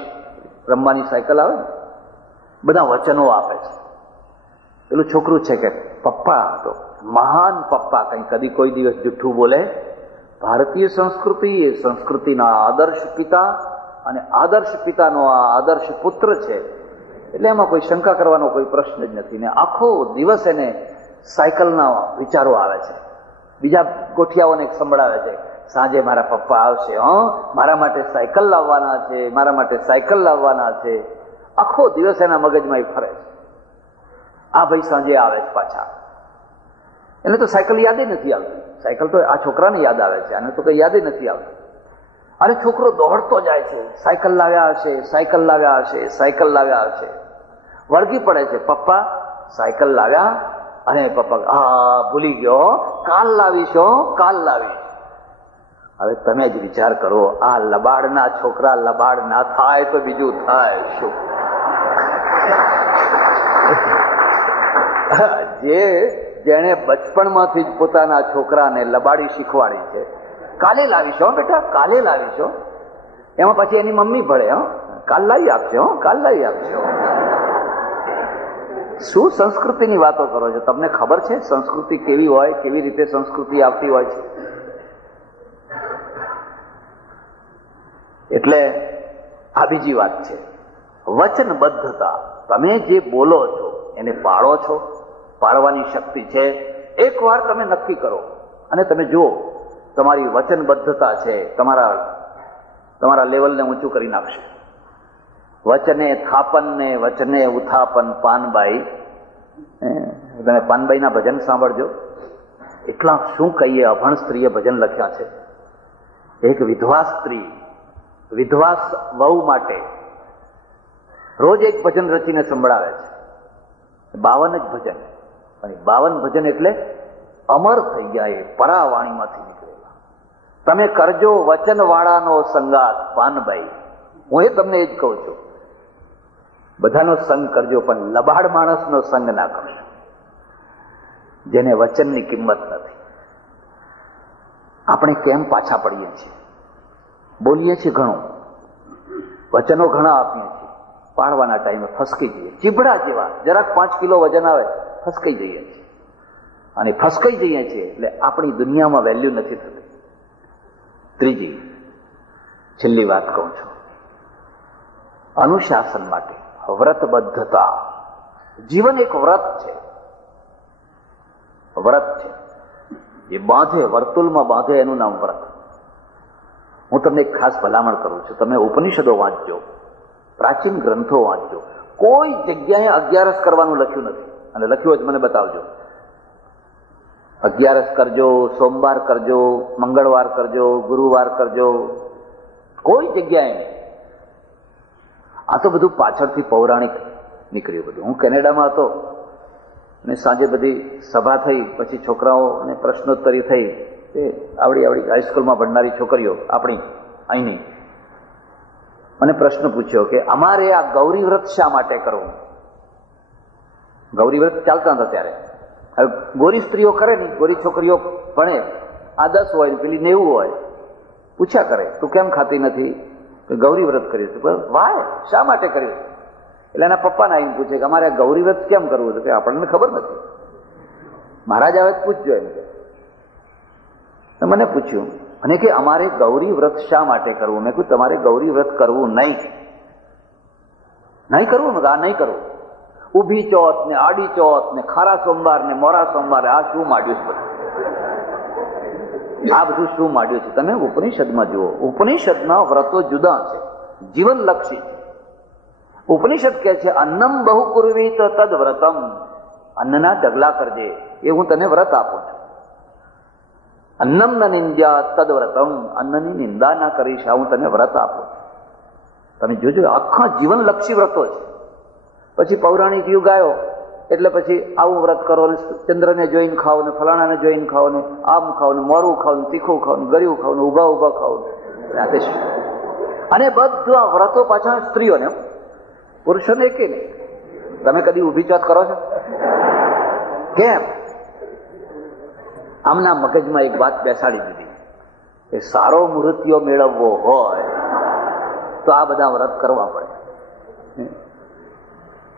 રમવાની સાયકલ આવે ને, બધા વચનો આપે છે. પેલું છોકરું છે કે પપ્પા તો મહાન પપ્પા, કદી કોઈ દિવસ જુઠ્ઠું બોલે. ભારતીય સંસ્કૃતિ એ સંસ્કૃતિના આદર્શ પિતા, અને આદર્શ પિતાનો આ આદર્શ પુત્ર છે, એટલે એમાં કોઈ શંકા કરવાનો કોઈ પ્રશ્ન જ નથી. ને આખો દિવસ એને સાયકલના વિચારો આવે છે, બીજા ગોઠિયાઓને સંભળાવે છે, સાંજે મારા પપ્પા આવશે, મારા માટે સાયકલ લાવવાના છે, મારા માટે સાયકલ લાવવાના છે. આખો દિવસ એના મગજમાં ફરે છે. આ ભાઈ સાંજે આવે છે પાછા, એને તો સાયકલ યાદ નથી આવતી. સાયકલ તો આ છોકરાને યાદ આવે છે, આને તો કઈ યાદ નથી આવતું. અને છોકરો દોડતો જાય છે, સાયકલ લાવ્યા હશે, સાયકલ લાવ્યા હશે, સાયકલ લાવ્યા હશે. વળગી પડે છે, પપ્પા સાયકલ લાવ્યા? અને પપ્પા ભૂલી ગયો, કાલ લાવીશ. હવે તમે જ વિચાર કરો, આ લબાડના છોકરા લબાડ ના થાય તો બીજું થાય શું? જેણે બચપણમાંથી જ પોતાના છોકરાને લબાડી શીખવાડી છે, કાલે લાવીશો બેટા, કાલે લાવીશો. એમાં પછી એની મમ્મી ભળે, કાલ લાવી આપશો, કાલ લાવી આપશો. શું સંસ્કૃતિની વાતો કરો છો? તમને ખબર છે સંસ્કૃતિ કેવી હોય, કેવી રીતે સંસ્કૃતિ આવતી હોય છે? એટલે આ બીજી વાત છે, વચનબદ્ધતા. તમે જે બોલો છો એને પાળો છો, પાળવાની શક્તિ છે. એકવાર તમે નક્કી કરો અને તમે જુઓ, તમારી વચનબદ્ધતા છે, તમારા લેવલને ઊંચું કરી નાખશે. વચને થાપન ને વચને ઉથાપન. પાનબાઈ, તમે પાનબાઈના ભજન સાંભળજો. એટલા શું કહીએ, અભણ સ્ત્રીએ ભજન લખ્યા છે. એક વિધવા સ્ત્રી વિધવા વહુ માટે રોજ એક ભજન રચીને સંભળાવે છે. 52 જ ભજન, અને 52 ભજન એટલે અમર થઈ ગયા. એ પરાવાણીમાંથી નીકળેલા. તમે કરજો વચનવાળાનો સંગાત પાનભાઈ. હું એ તમને એ જ કહું છું, બધાનો સંગ કરજો, પણ લબાડ માણસનો સંગ ના કરશો, જેને વચનની કિંમત નથી. આપણે કેમ પાછા પડીએ છીએ? બોલીએ છીએ ઘણું, વચનો ઘણા આપીએ છીએ, પાડવાના ટાઈમે ફસકી જઈએ. ચીબડા જેવા, જરાક 5 કિલો વજન આવે ફસકાઈ જઈએ છીએ, અને ફસકાઈ જઈએ છીએ એટલે આપણી દુનિયામાં વેલ્યુ નથી થતી. ત્રીજી છેલ્લી વાત કહું છું, અનુશાસન માટે વ્રતબદ્ધતા. જીવન એક વ્રત છે. વ્રત છે એ બાંધે, વર્તુળમાં બાંધે, એનું નામ વ્રત. હું તમને એક ખાસ ભલામણ કરું છું, તમે ઉપનિષદો વાંચજો, પ્રાચીન ગ્રંથો વાંચજો. કોઈ જગ્યાએ 11 કરવાનું લખ્યું નથી, અને લખ્યું હોય તો મને બતાવજો. 11 કરજો, સોમવાર કરજો, મંગળવાર કરજો, ગુરુવાર કરજો, કોઈ જગ્યાએ નહીં. આ તો બધું પાછળથી પૌરાણિક નીકળ્યું બધું. હું કેનેડામાં હતો અને સાંજે બધી સભા થઈ, પછી છોકરાઓને પ્રશ્નોત્તરી થઈ. એ આવડી હાઈસ્કૂલમાં ભણનારી છોકરીઓ આપણી અહીંની મને પ્રશ્ન પૂછ્યો કે અમારે આ ગૌરી વ્રત શા માટે કરવું? ગૌરી વ્રત ચાલતા હતા ત્યારે. હવે ગોરી સ્ત્રીઓ કરે નહીં, ગોરી છોકરીઓ ભણે, આ 10 હોય પેલી 90 હોય, પૂછ્યા કરે તું કેમ ખાતી નથી? ગૌરી વ્રત કર્યું હતું. વાય, શા માટે કર્યું? એટલે એના પપ્પાને આવીને પૂછે કે અમારે ગૌરી વ્રત કેમ કરવું હતું? કે આપણને ખબર નથી, મહારાજ આવે તો પૂછજો એમ. મને પૂછ્યું અને કે અમારે ગૌરી વ્રત શા માટે કરવું? મેં કહ્યું તમારે ગૌરી વ્રત કરવું નહીં કરવું ને, આ નહીં કરવું. ઊભી ચોથ ને આડી ચોથ ને ખારા સોમવાર ને મોરા સોમવાર, આ શું માંડ્યું છે? આ બધું શું માંડ્યું છે? તમે ઉપનિષદમાં જુઓ, ઉપનિષદના વ્રતો જુદા છે, જીવનલક્ષી છે. ઉપનિષદ કહે છે અન્નમ બહુ કુર્વીત તદ વ્રતમ. અન્નના ઢગલા કરજે, એ હું તને વ્રત આપું છું. અન્નમ ન નિંદ્યા તદ વ્રતમ. અન્નની નિંદા ના કરીશ, આ હું તને વ્રત આપું છું. તમે જોજો, આખા જીવનલક્ષી વ્રતો છે. પછી પૌરાણિક યુગ આવ્યો એટલે પછી આવું વ્રત કરો ને ચંદ્રને જોઈને ખાઓ ને ફલાણાને જોઈને ખાઓ ને આમ ખાઓ ને મોરું ખાઓ ને તીખું ખાઓ ને ગળ્યું ખાઓ ને ઊભા ખાઓ ને. અને બધા વ્રતો પાછા સ્ત્રીઓને, પુરુષોને એકે નહીં. તમે કદી ઊભી ચોથ કરો છો? કેમ? આમના મગજમાં એક વાત બેસાડી દીધી કે સારો મુહૂર્તિયો મેળવવો હોય તો આ બધા વ્રત કરવા પડે.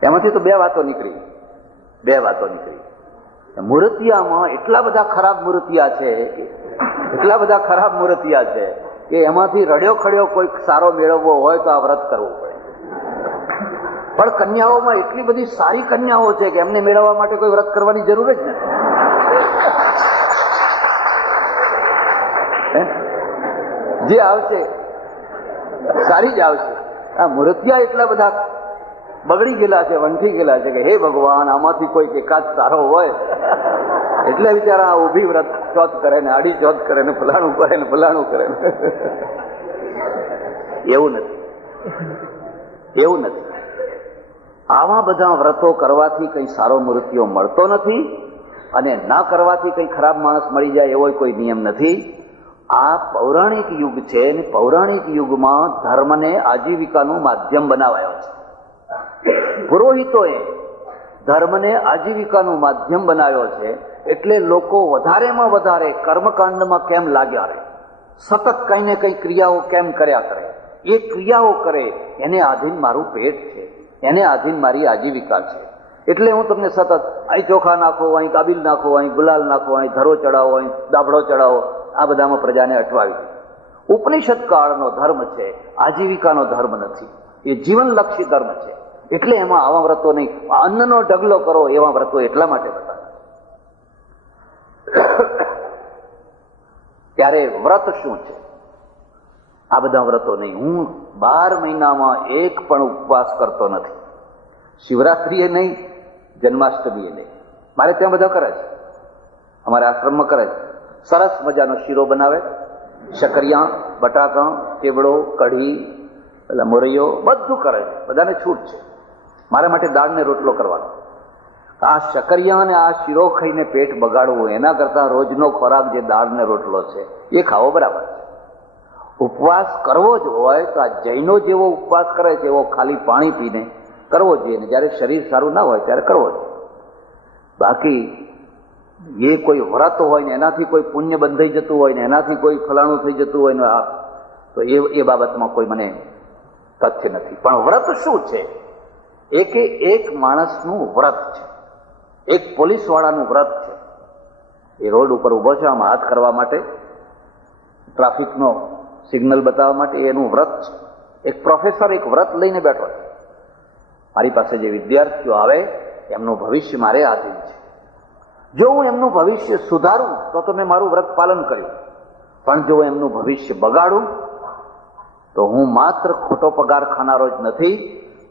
એમાંથી તો બે વાતો નીકળી. મૂર્તિયામાં એટલા બધા ખરાબ મૂર્તિયા છે કે એમાંથી રડ્યો ખડ્યો કોઈક સારો મેળવવો હોય તો આ વ્રત કરવું પડે. પણ કન્યાઓમાં એટલી બધી સારી કન્યાઓ છે કે એમને મેળવવા માટે કોઈ વ્રત કરવાની જરૂર જ નથી. જે આવશે સારી જ આવશે. આ મૂર્તિયા એટલા બધા બગડી ગયેલા છે, વંઠી ગયેલા છે કે હે ભગવાન, આમાંથી કોઈ એકાદ સારો હોય એટલે બિચારા ઊભી વ્રત ચોથ કરે ને આડી ચોથ કરે ને ફલાણું કરે ને ફલાણું કરે ને. એવું નથી. આવા બધા વ્રતો કરવાથી કઈ સારો મૂર્તિઓ મળતો નથી, અને ના કરવાથી કઈ ખરાબ માણસ મળી જાય એવો કોઈ નિયમ નથી. આ પૌરાણિક યુગ છે, અને પૌરાણિક યુગમાં ધર્મને આજીવિકાનું માધ્યમ બનાવાયો છે. પુરોહિતોએ ધર્મને આજીવિકાનું માધ્યમ બનાવ્યો છે. એટલે લોકો વધારેમાં વધારે કર્મકાંડમાં કેમ લાગ્યા રહે, સતત કઈ ને કઈ ક્રિયાઓ કેમ કર્યા કરે. એ ક્રિયાઓ કરે એને આધીન મારું પેટ છે, એને આધીન મારી આજીવિકા છે. એટલે હું તમને સતત અહીં ચોખા નાખો, અહીં કાબિલ નાખો, અહીં ગુલાલ નાખો, અહીં ધરો ચડાવો, અહીં દાભડો ચડાવો, આ બધામાં પ્રજાને અટવાવી દે. ઉપનિષદ કાળનો ધર્મ છે, આજીવિકાનો ધર્મ નથી. એ જીવનલક્ષી ધર્મ છે. એટલે એમાં આવા વ્રતો નહીં. અન્નનો ઢગલો કરો એવા વ્રતો એટલા માટે બતાવે. ત્યારે વ્રત શું છે? આ બધા વ્રતો નહીં. હું 12 મહિનામાં એક પણ ઉપવાસ કરતો નથી. શિવરાત્રીએ નહીં, જન્માષ્ટમીએ નહીં. મારે ત્યાં બધા કરે છે. અમારા આશ્રમમાં કરે છે. સરસ મજાનો શીરો બનાવે, શકરિયા, બટાકા, ચેવડો, કઢી, એટલે મોરૈયો બધું કરે છે. બધાને છૂટ છે. મારા માટે દાળ ને રોટલો કરવાનો. આ શકરિયા અને આ શીરો ખાઈને પેટ બગાડવું એના કરતા રોજનો ખોરાક જે દાળ ને રોટલો છે એ ખાવો બરાબર છે. ઉપવાસ કરવો જ હોય તો આ જૈનો જેવો ઉપવાસ કરે છે એવો ખાલી પાણી પીને કરવો જોઈએ ને જ્યારે શરીર સારું ના હોય ત્યારે કરવો જોઈએ. બાકી એ કોઈ વ્રત હોય ને એનાથી કોઈ પુણ્ય બંધાઈ જતું હોય ને એનાથી કોઈ ફલાણું થઈ જતું હોય ને તો એ બાબતમાં કોઈ મને તથ્ય નથી. પણ વ્રત શું છે? એક માણસનું વ્રત છે, એક પોલીસ વાળાનું વ્રત છે. એ રોડ ઉપર ઉભો છે આમ હાથ કરવા માટે, ટ્રાફિકનો સિગ્નલ બતાવવા માટે, એનું વ્રત છે. એક પ્રોફેસર એક વ્રત લઈને બેઠો છે. મારી પાસે જે વિદ્યાર્થીઓ આવે એમનું ભવિષ્ય મારે આધીન છે. જો હું એમનું ભવિષ્ય સુધારું તો મેં મારું વ્રત પાલન કર્યું, પણ જો એમનું ભવિષ્ય બગાડું તો હું માત્ર ખોટો પગાર ખાનારો જ નથી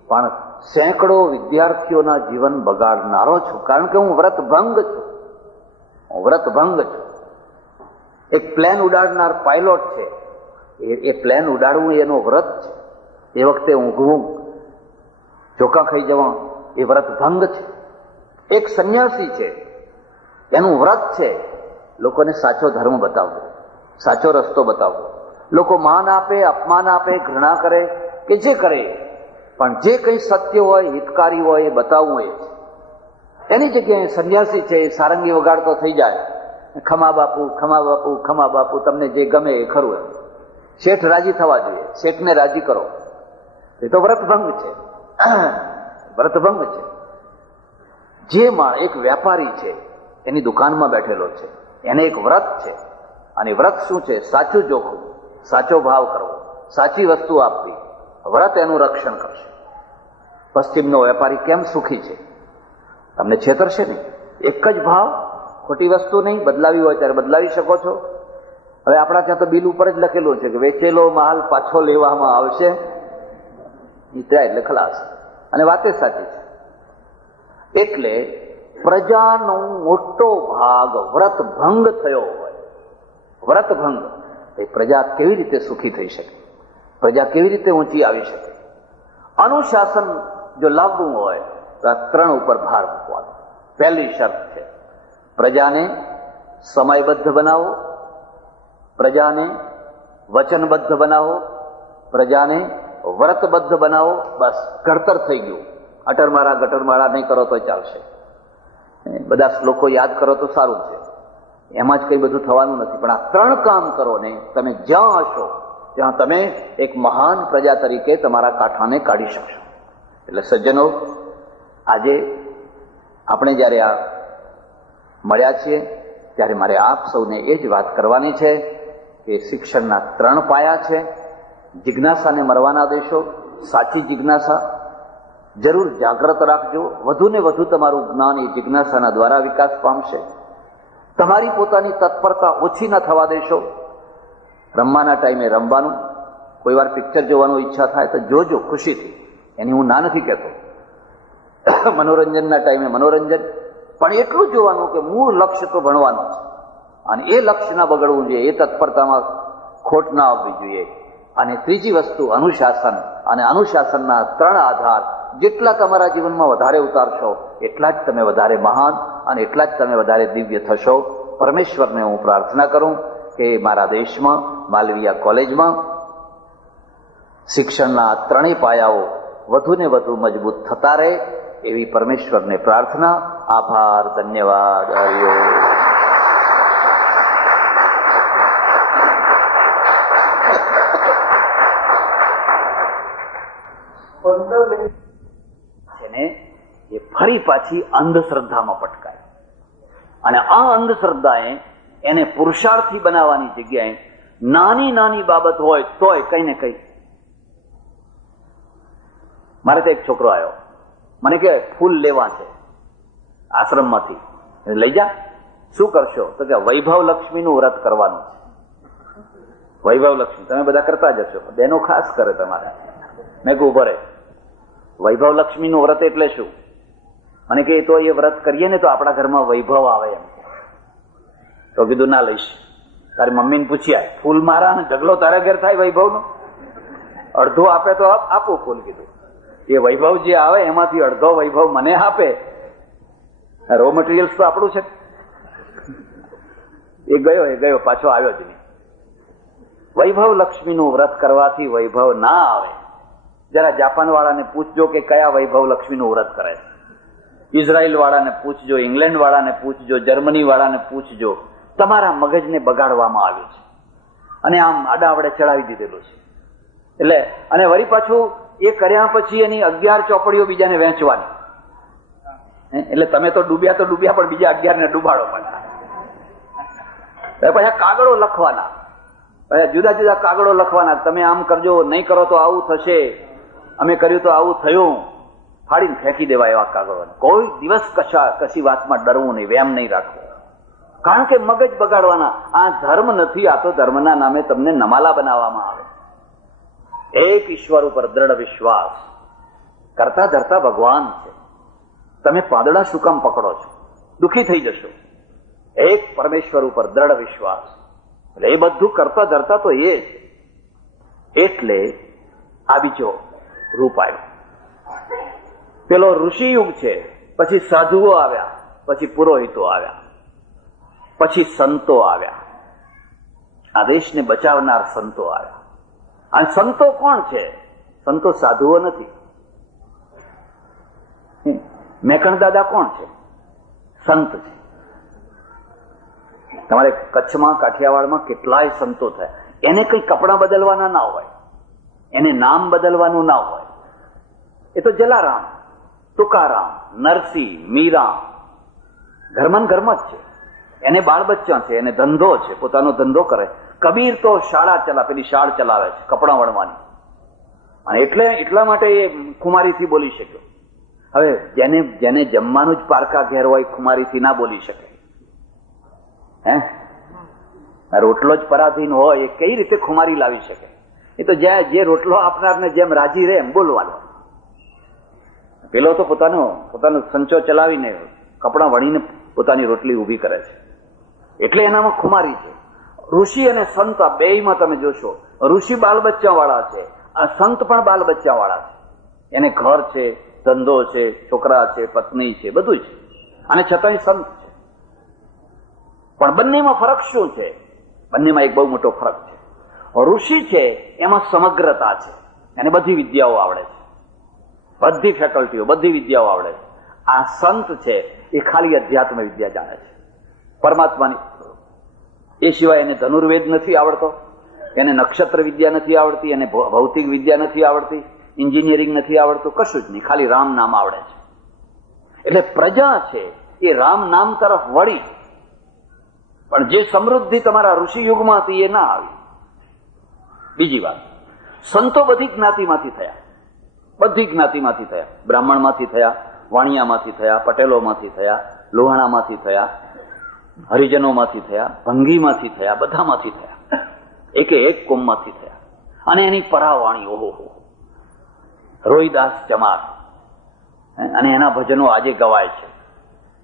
પણ સેંકડો વિદ્યાર્થીઓના જીવન બગાડનારો છું. કારણ કે હું વ્રતભંગ છું. એક પ્લેન ઉડાડનાર પાયલોટ છે, એ પ્લેન ઉડાડવું એનો વ્રત છે. એ વખતે ઊંઘવું, ચોકા ખાઈ જવા એ વ્રતભંગ છે. એક સંન્યાસી છે, એનું વ્રત છે લોકોને સાચો ધર્મ બતાવવો, સાચો રસ્તો બતાવવો. લોકો માન આપે, અપમાન આપે, ઘૃણા કરે કે જે કરે, પણ જે કંઈ સત્ય હોય, હિતકારી હોય એ બતાવવું એ છે. એની જગ્યાએ સંન્યાસી છે એ સારંગી વગાડતો થઈ જાય, ખમા બાપુ, ખમા બાપુ, ખમા બાપુ, તમને જે ગમે એ ખરું. એમ શેઠ રાજી થવા જોઈએ, શેઠને રાજી કરો. એ તો વ્રતભંગ છે. વ્રતભંગ છે. જે એક વેપારી છે, એની દુકાનમાં બેઠેલો છે, એને એક વ્રત છે. અને વ્રત શું છે? સાચું જોખવું, સાચો ભાવ કરવો, સાચી વસ્તુ આપવી. વ્રત એનું રક્ષણ કરશે. પશ્ચિમનો વેપારી કેમ સુખી છે? તમને છેતરશે નહીં. એક જ ભાવ, ખોટી વસ્તુ નહીં, બદલાવી હોય ત્યારે બદલાવી શકો છો. હવે આપણા ત્યાં તો બિલ ઉપર જ લખેલું છે કે વેચેલો માલ પાછો લેવામાં આવશે, એટલે ખલાસ. અને વાત એ સાચી છે. એટલે પ્રજાનો મોટો ભાગ વ્રતભંગ થયો હોય. વ્રતભંગ એ પ્રજા કેવી રીતે સુખી થઈ શકે? પ્રજા કેવી રીતે ઊંચી આવી શકે? અનુશાસન જો લાવવું હોય તો આ ત્રણ ઉપર ભાર મૂકવાનો. પહેલી શરત છે પ્રજાને સમયબદ્ધ બનાવો, પ્રજાને વચનબદ્ધ બનાવો, પ્રજાને વ્રતબદ્ધ બનાવો. બસ ઘડતર થઈ ગયું. અટરમાળા ગટરમાળા નહીં કરો તો ચાલશે. બધા શ્લોકો યાદ કરો તો સારું છે, એમાં જ કંઈ બધું થવાનું નથી. પણ આ ત્રણ કામ કરો ને તમે જ્યાં હશો ત્યાં તમે એક મહાન પ્રજા તરીકે તમારા કાંઠાને કાઢી શકશો. એટલે સજ્જનો, આજે આપણે જ્યારે આ મળ્યા છીએ ત્યારે મારે આપ સૌને એ જ વાત કરવાની છે કે શિક્ષણના ત્રણ પાયા છે. જિજ્ઞાસાને મરવાના દેશો. સાચી જિજ્ઞાસા જરૂર જાગ્રત રાખજો. વધુ ને વધુ તમારું જ્ઞાન એ જિજ્ઞાસાના દ્વારા વિકાસ પામશે. તમારી પોતાની તત્પરતા ઓછી ન થવા દેશો. રમવાના ટાઈમે રમવાનું, કોઈ વાર પિક્ચર જોવાનું ઈચ્છા થાય તો જોજો ખુશીથી, એની હું ના નથી કહેતો. મનોરંજનના ટાઈમે મનોરંજન, પણ એટલું જોવાનું કે મૂળ લક્ષ્ય તો ભણવાનું છે. અને એ લક્ષ્ય ના બગડવું જોઈએ, એ તત્પરતામાં ખોટ ના આવવી જોઈએ. અને ત્રીજી વસ્તુ અનુશાસન. અને અનુશાસનના ત્રણ આધાર જેટલા તમારા જીવનમાં વધારે ઉતારશો એટલા જ તમે વધારે મહાન અને એટલા જ તમે વધારે દિવ્ય થશો. પરમેશ્વરને હું પ્રાર્થના કરું કે મારા દેશમાં, માલવીયા કોલેજમાં શિક્ષણના ત્રણેય પાયાઓ વધુ ને વધુ મજબૂત થતા રહે એવી પરમેશ્વરને પ્રાર્થના. આભાર, ધન્યવાદ. હરિઓમ. એ ફરી પાછી અંધશ્રદ્ધામાં પટકાય. અને આ અંધશ્રદ્ધાએ એને પુરુષાર્થી બનાવવાની જગ્યાએ નાની નાની બાબત હોય તોય કઈ ને કઈ. મારે તો એક છોકરો આવ્યો, મને કે ફૂલ લેવા છે આશ્રમમાંથી, લઈ જા. શું કરશો? તો કે વૈભવ લક્ષ્મીનું વ્રત કરવાનું છે. વૈભવ લક્ષ્મી તમે બધા કરતા જશો, બેનો ખાસ કરે તમારે. મેં કહું ઉભો રહે, વૈભવ લક્ષ્મીનું વ્રત એટલે શું? મને કે તો એ વ્રત કરીએ ને તો આપણા ઘરમાં વૈભવ આવે એમ. તો કીધું ના લઈશ. તારી મમ્મીને પૂછ્યા, ફૂલ મારા ને ઢગલો તારા ઘેર થાય વૈભવનો? અડધો આપે તો આપો ફૂલ. કીધું એ વૈભવ જે આવે એમાંથી અડધો વૈભવ મને આપે. રો મટીરિયલ્સ તો આપણું છે. એ ગયો પાછો આવ્યો જ નહીં. વૈભવ લક્ષ્મીનું વ્રત કરવાથી વૈભવ ના આવે. જરા જાપાન વાળાને પૂછજો કે કયા વૈભવ લક્ષ્મીનું વ્રત કરે છે. ઇઝરાયલ વાળાને પૂછજો, ઇંગ્લેન્ડ વાળાને પૂછજો, જર્મની વાળાને પૂછજો. તમારા મગજને બગાડવામાં આવ્યું છે અને આમ આડાવડે ચડાવી દીધેલું છે. એટલે અને વળી પાછું એ કર્યા પછી એની 11 ચોપડીઓ બીજાને વહેંચવાની. એટલે તમે તો ડૂબ્યા પણ બીજા 11 ને ડૂબાડો. પછી કાગળો લખવાના, જુદા જુદા કાગળો લખવાના. તમે આમ કરજો, નહીં કરો તો આવું થશે, અમે કર્યું તો આવું થયું. ફાડીને ફેંકી દેવાય એવા કાગળો. કોઈ દિવસ કશી વાતમાં ડરવું નહીં, વેમ નહીં રાખવો. કારણ કે મગજ બગાડવાના. આ ધર્મ નથી, આ તો ધર્મના નામે તમને નમાલા બનાવવામાં આવે. એક ઈશ્વર ઉપર દ્રઢ વિશ્વાસ. કરતા ધરતા ભગવાન છે. તમે પાંદડા શું કામ પકડો છો? દુઃખી થઈ જશો. એક પરમેશ્વર ઉપર દ્રઢ વિશ્વાસ. એટલે એ બધું કરતા ધરતા તો એ જ. એટલે આ બીજો રૂપ આવ્યો. પેલો ઋષિ યુગ છે, પછી સાધુઓ આવ્યા, પછી પુરોહિતો આવ્યા, પછી સંતો આવ્યા. આ દેશને બચાવનાર સંતો આવ્યા. આ સંતો કોણ છે? સંતો સાધુઓ નથી. મેકણ દાદા કોણ છે? સંત છે. તમારે કચ્છમાં, કાઠિયાવાડમાં કેટલાય સંતો થયા. એને કઈ કપડા બદલવાના ના હોય, એને નામ બદલવાનું ના હોય. એ તો જલારામ, તુકારામ, નરસિંહ, મીરા ઘરમાં જ છે. એને બાળ બચ્ચા છે, એને ધંધો છે, પોતાનો ધંધો કરે. કબીર તો પેલી શાળ ચલાવે છે, કપડા વણવાની. અને એટલા માટે એ ખુમારીથી બોલી શક્યો. હવે જેને જમવાનું જ પારકા ઘેર હોય, ખુમારીથી ના બોલી શકે. રોટલો જ પરાધીન હોય, એ કઈ રીતે ખુમારી લાવી શકે? એ તો જે રોટલો આપનારને જેમ રાજી રહે એમ બોલવાનો. પેલો તો પોતાનો સંચો ચલાવીને કપડાં વણીને પોતાની રોટલી ઊભી કરે છે. એટલે એનામાં ખુમારી છે. ઋષિ અને સંત આ બેયમાં તમે જોશો, ઋષિ બાલ બચ્ચા વાળા છે, આ સંત પણ બાલ બચ્ચા વાળા છે. એને ઘર છે, ધંધો છે, છોકરા છે, પત્ની છે, બધું છે, અને છતાંય સંત છે. પણ બંનેમાં ફરક શું છે? બંનેમાં એક બહુ મોટો ફરક છે. ઋષિ છે એમાં સમગ્રતા છે, એને બધી વિદ્યાઓ આવડે છે, બધી ફેકલ્ટીઓ, બધી વિદ્યાઓ આવડે છે. આ સંત છે એ ખાલી અધ્યાત્મ વિદ્યા જાણે છે, પરમાત્માની. એ સિવાય એને ધનુર્વેદ નથી આવડતો, એને નક્ષત્ર વિદ્યા નથી આવડતી, એને ભૌતિક વિદ્યા નથી આવડતી, એન્જિનિયરિંગ નથી આવડતું, કશું જ નહીં. ખાલી રામ નામ આવડે છે. એટલે પ્રજા છે એ રામ નામ તરફ વળી. પણ જે સમૃદ્ધિ તમારા ઋષિ યુગમાં હતી એ ના આવી. બીજી વાત, સંતો બધી જ્ઞાતિમાંથી થયા, બધી જ્ઞાતિમાંથી થયા. બ્રાહ્મણમાંથી થયા, વાણિયામાંથી થયા, પટેલોમાંથી થયા, લોહાણામાંથી થયા, હરિજનોમાંથી થયા, ભંગીમાંથી થયા, બધામાંથી થયા, એક કોમમાંથી થયા. અને એની પરાવાણી, ઓહો, રોહિદાસ ચમાર, અને એના ભજનો આજે ગવાય છે.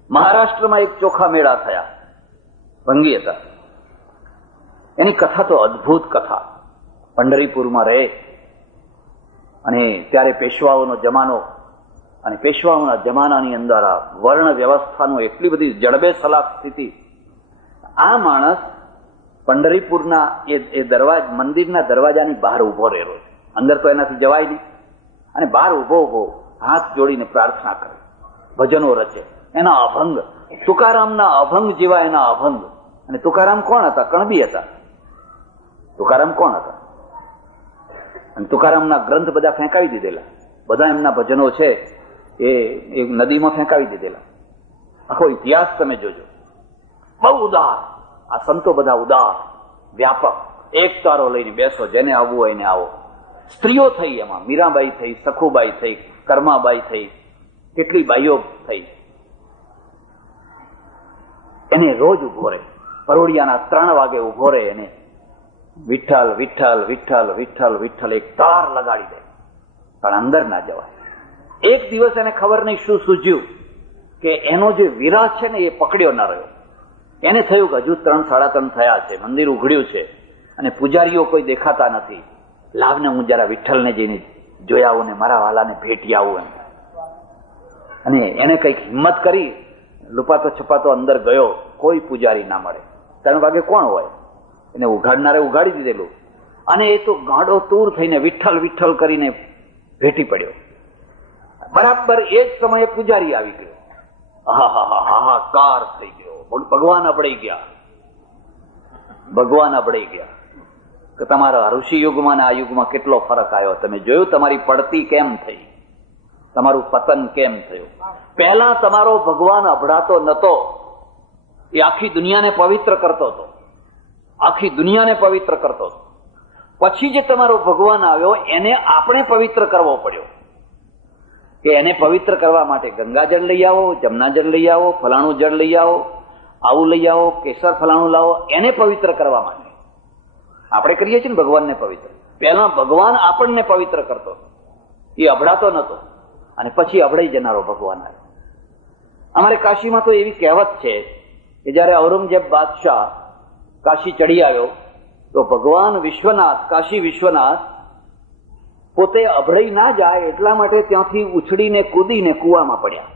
મહારાષ્ટ્રમાં એક ચોખા મેળા થયા, ભંગી હતા. એની કથા તો અદભુત કથા. પંઢરીપુરમાં રહે અને ત્યારે પેશવાઓનો જમાનો, અને પેશવાઓના જમાનાની અંદર આ વર્ણ વ્યવસ્થાનો એટલી બધી જડબે સલાક સ્થિતિ. આ માણસ પંઢરીપુરના એ મંદિરના દરવાજાની બહાર ઉભો રહેલો છે. અંદર તો એનાથી જવાય નહીં. અને બહાર ઉભો હાથ જોડીને પ્રાર્થના કરે, ભજનો રચે. એના અભંગ, તુકારામના અભંગ જેવા એના અભંગ. અને તુકારામ કોણ હતા? કણબી હતા. તુકારામ કોણ હતા? અને તુકારામના ગ્રંથ બધા ફેંકાવી દીધેલા. બધા એમના ભજનો છે એ નદીમાં ફેંકાવી દીધેલા. આખો ઇતિહાસ તમે જોજો. બહુ ઉદાર. આ સંતો બધા ઉદાર, વ્યાપક. એક તારો લઈને બેસો, જેને આવવું હોય એને આવો. સ્ત્રીઓ થઈ એમાં, મીરાબાઈ થઈ, સખુબાઈ થઈ, કર્માબાઈ થઈ, કેટલી બાઈઓ થઈ. એને રોજ ઉભો રહે, પરોડિયાના 3 વાગે ઉભો રહે. એને વિઠ્ઠલ વિઠ્ઠલ વિઠ્ઠલ વિઠ્ઠલ વિઠ્ઠલ એક તાર લગાડી દે, પણ અંદર ના જવાય. એક દિવસ એને ખબર નહીં શું સૂઝ્યું કે એનો જે વિરહ છે ને એ પકડ્યો ના રહ્યો. એને થયું કે હજુ 3 સાડા 3 થયા છે, મંદિર ઉઘડ્યું છે અને પૂજારીઓ કોઈ દેખાતા નથી. લાવને હું જરા વિઠ્ઠલને જઈને જોઈ આવું ને મારા વાલાને ભેટી આવું એમ. અને એને કઈક હિંમત કરી લુપાતો છપાતો અંદર ગયો. કોઈ પૂજારી ના મળે. 3 વાગે કોણ હોય? એને ઉઘાડનારે ઉઘાડી દીધેલું અને એ તો ગાંડો તૂર થઈને વિઠ્ઠલ વિઠ્ઠલ કરીને ભેટી પડ્યો. બરાબર એ જ સમયે પૂજારી આવી ગયો. હાહાકાર થઈ ગયો. ભગવાન અબડાઈ ગયા. ભગવાન અબડાઈ ગયા કે તમારા ઋષિ યુગમાં આ યુગમાં કેટલો ફરક આવ્યો. તમે જોયું તમારી પડતી કેમ થઈ, તમારું પતન કેમ થયું. પહેલા તમારો ભગવાન અભડાતો નતો, એ આખી દુનિયાને પવિત્ર કરતો હતો, આખી દુનિયાને પવિત્ર કરતો હતો. પછી જે તમારો ભગવાન આવ્યો એને આપણે પવિત્ર કરવો પડ્યો કે એને પવિત્ર કરવા માટે ગંગાજળ લઈ આવો, જમનાજળ લઈ આવો, ફલાણું જળ લઈ આવો, આવું લઈ આવો, કેસર ફલાણું લાવો. એને પવિત્ર કરવા માટે આપણે કરીએ છીએ ને ભગવાનને પવિત્ર. પહેલા ભગવાન આપણને પવિત્ર કરતો, એ અભડાતો નતો અને પછી અભડાઈ જનારો ભગવાન આવ્યો. અમારે કાશીમાં તો એવી કહેવત છે કે જયારે ઔરંગઝેબ બાદશાહ કાશી ચડી આવ્યો તો ભગવાન વિશ્વનાથ, કાશી વિશ્વનાથ પોતે અભડાઈ ના જાય એટલા માટે ત્યાંથી ઉછળીને કૂદીને કૂવામાં પડ્યા.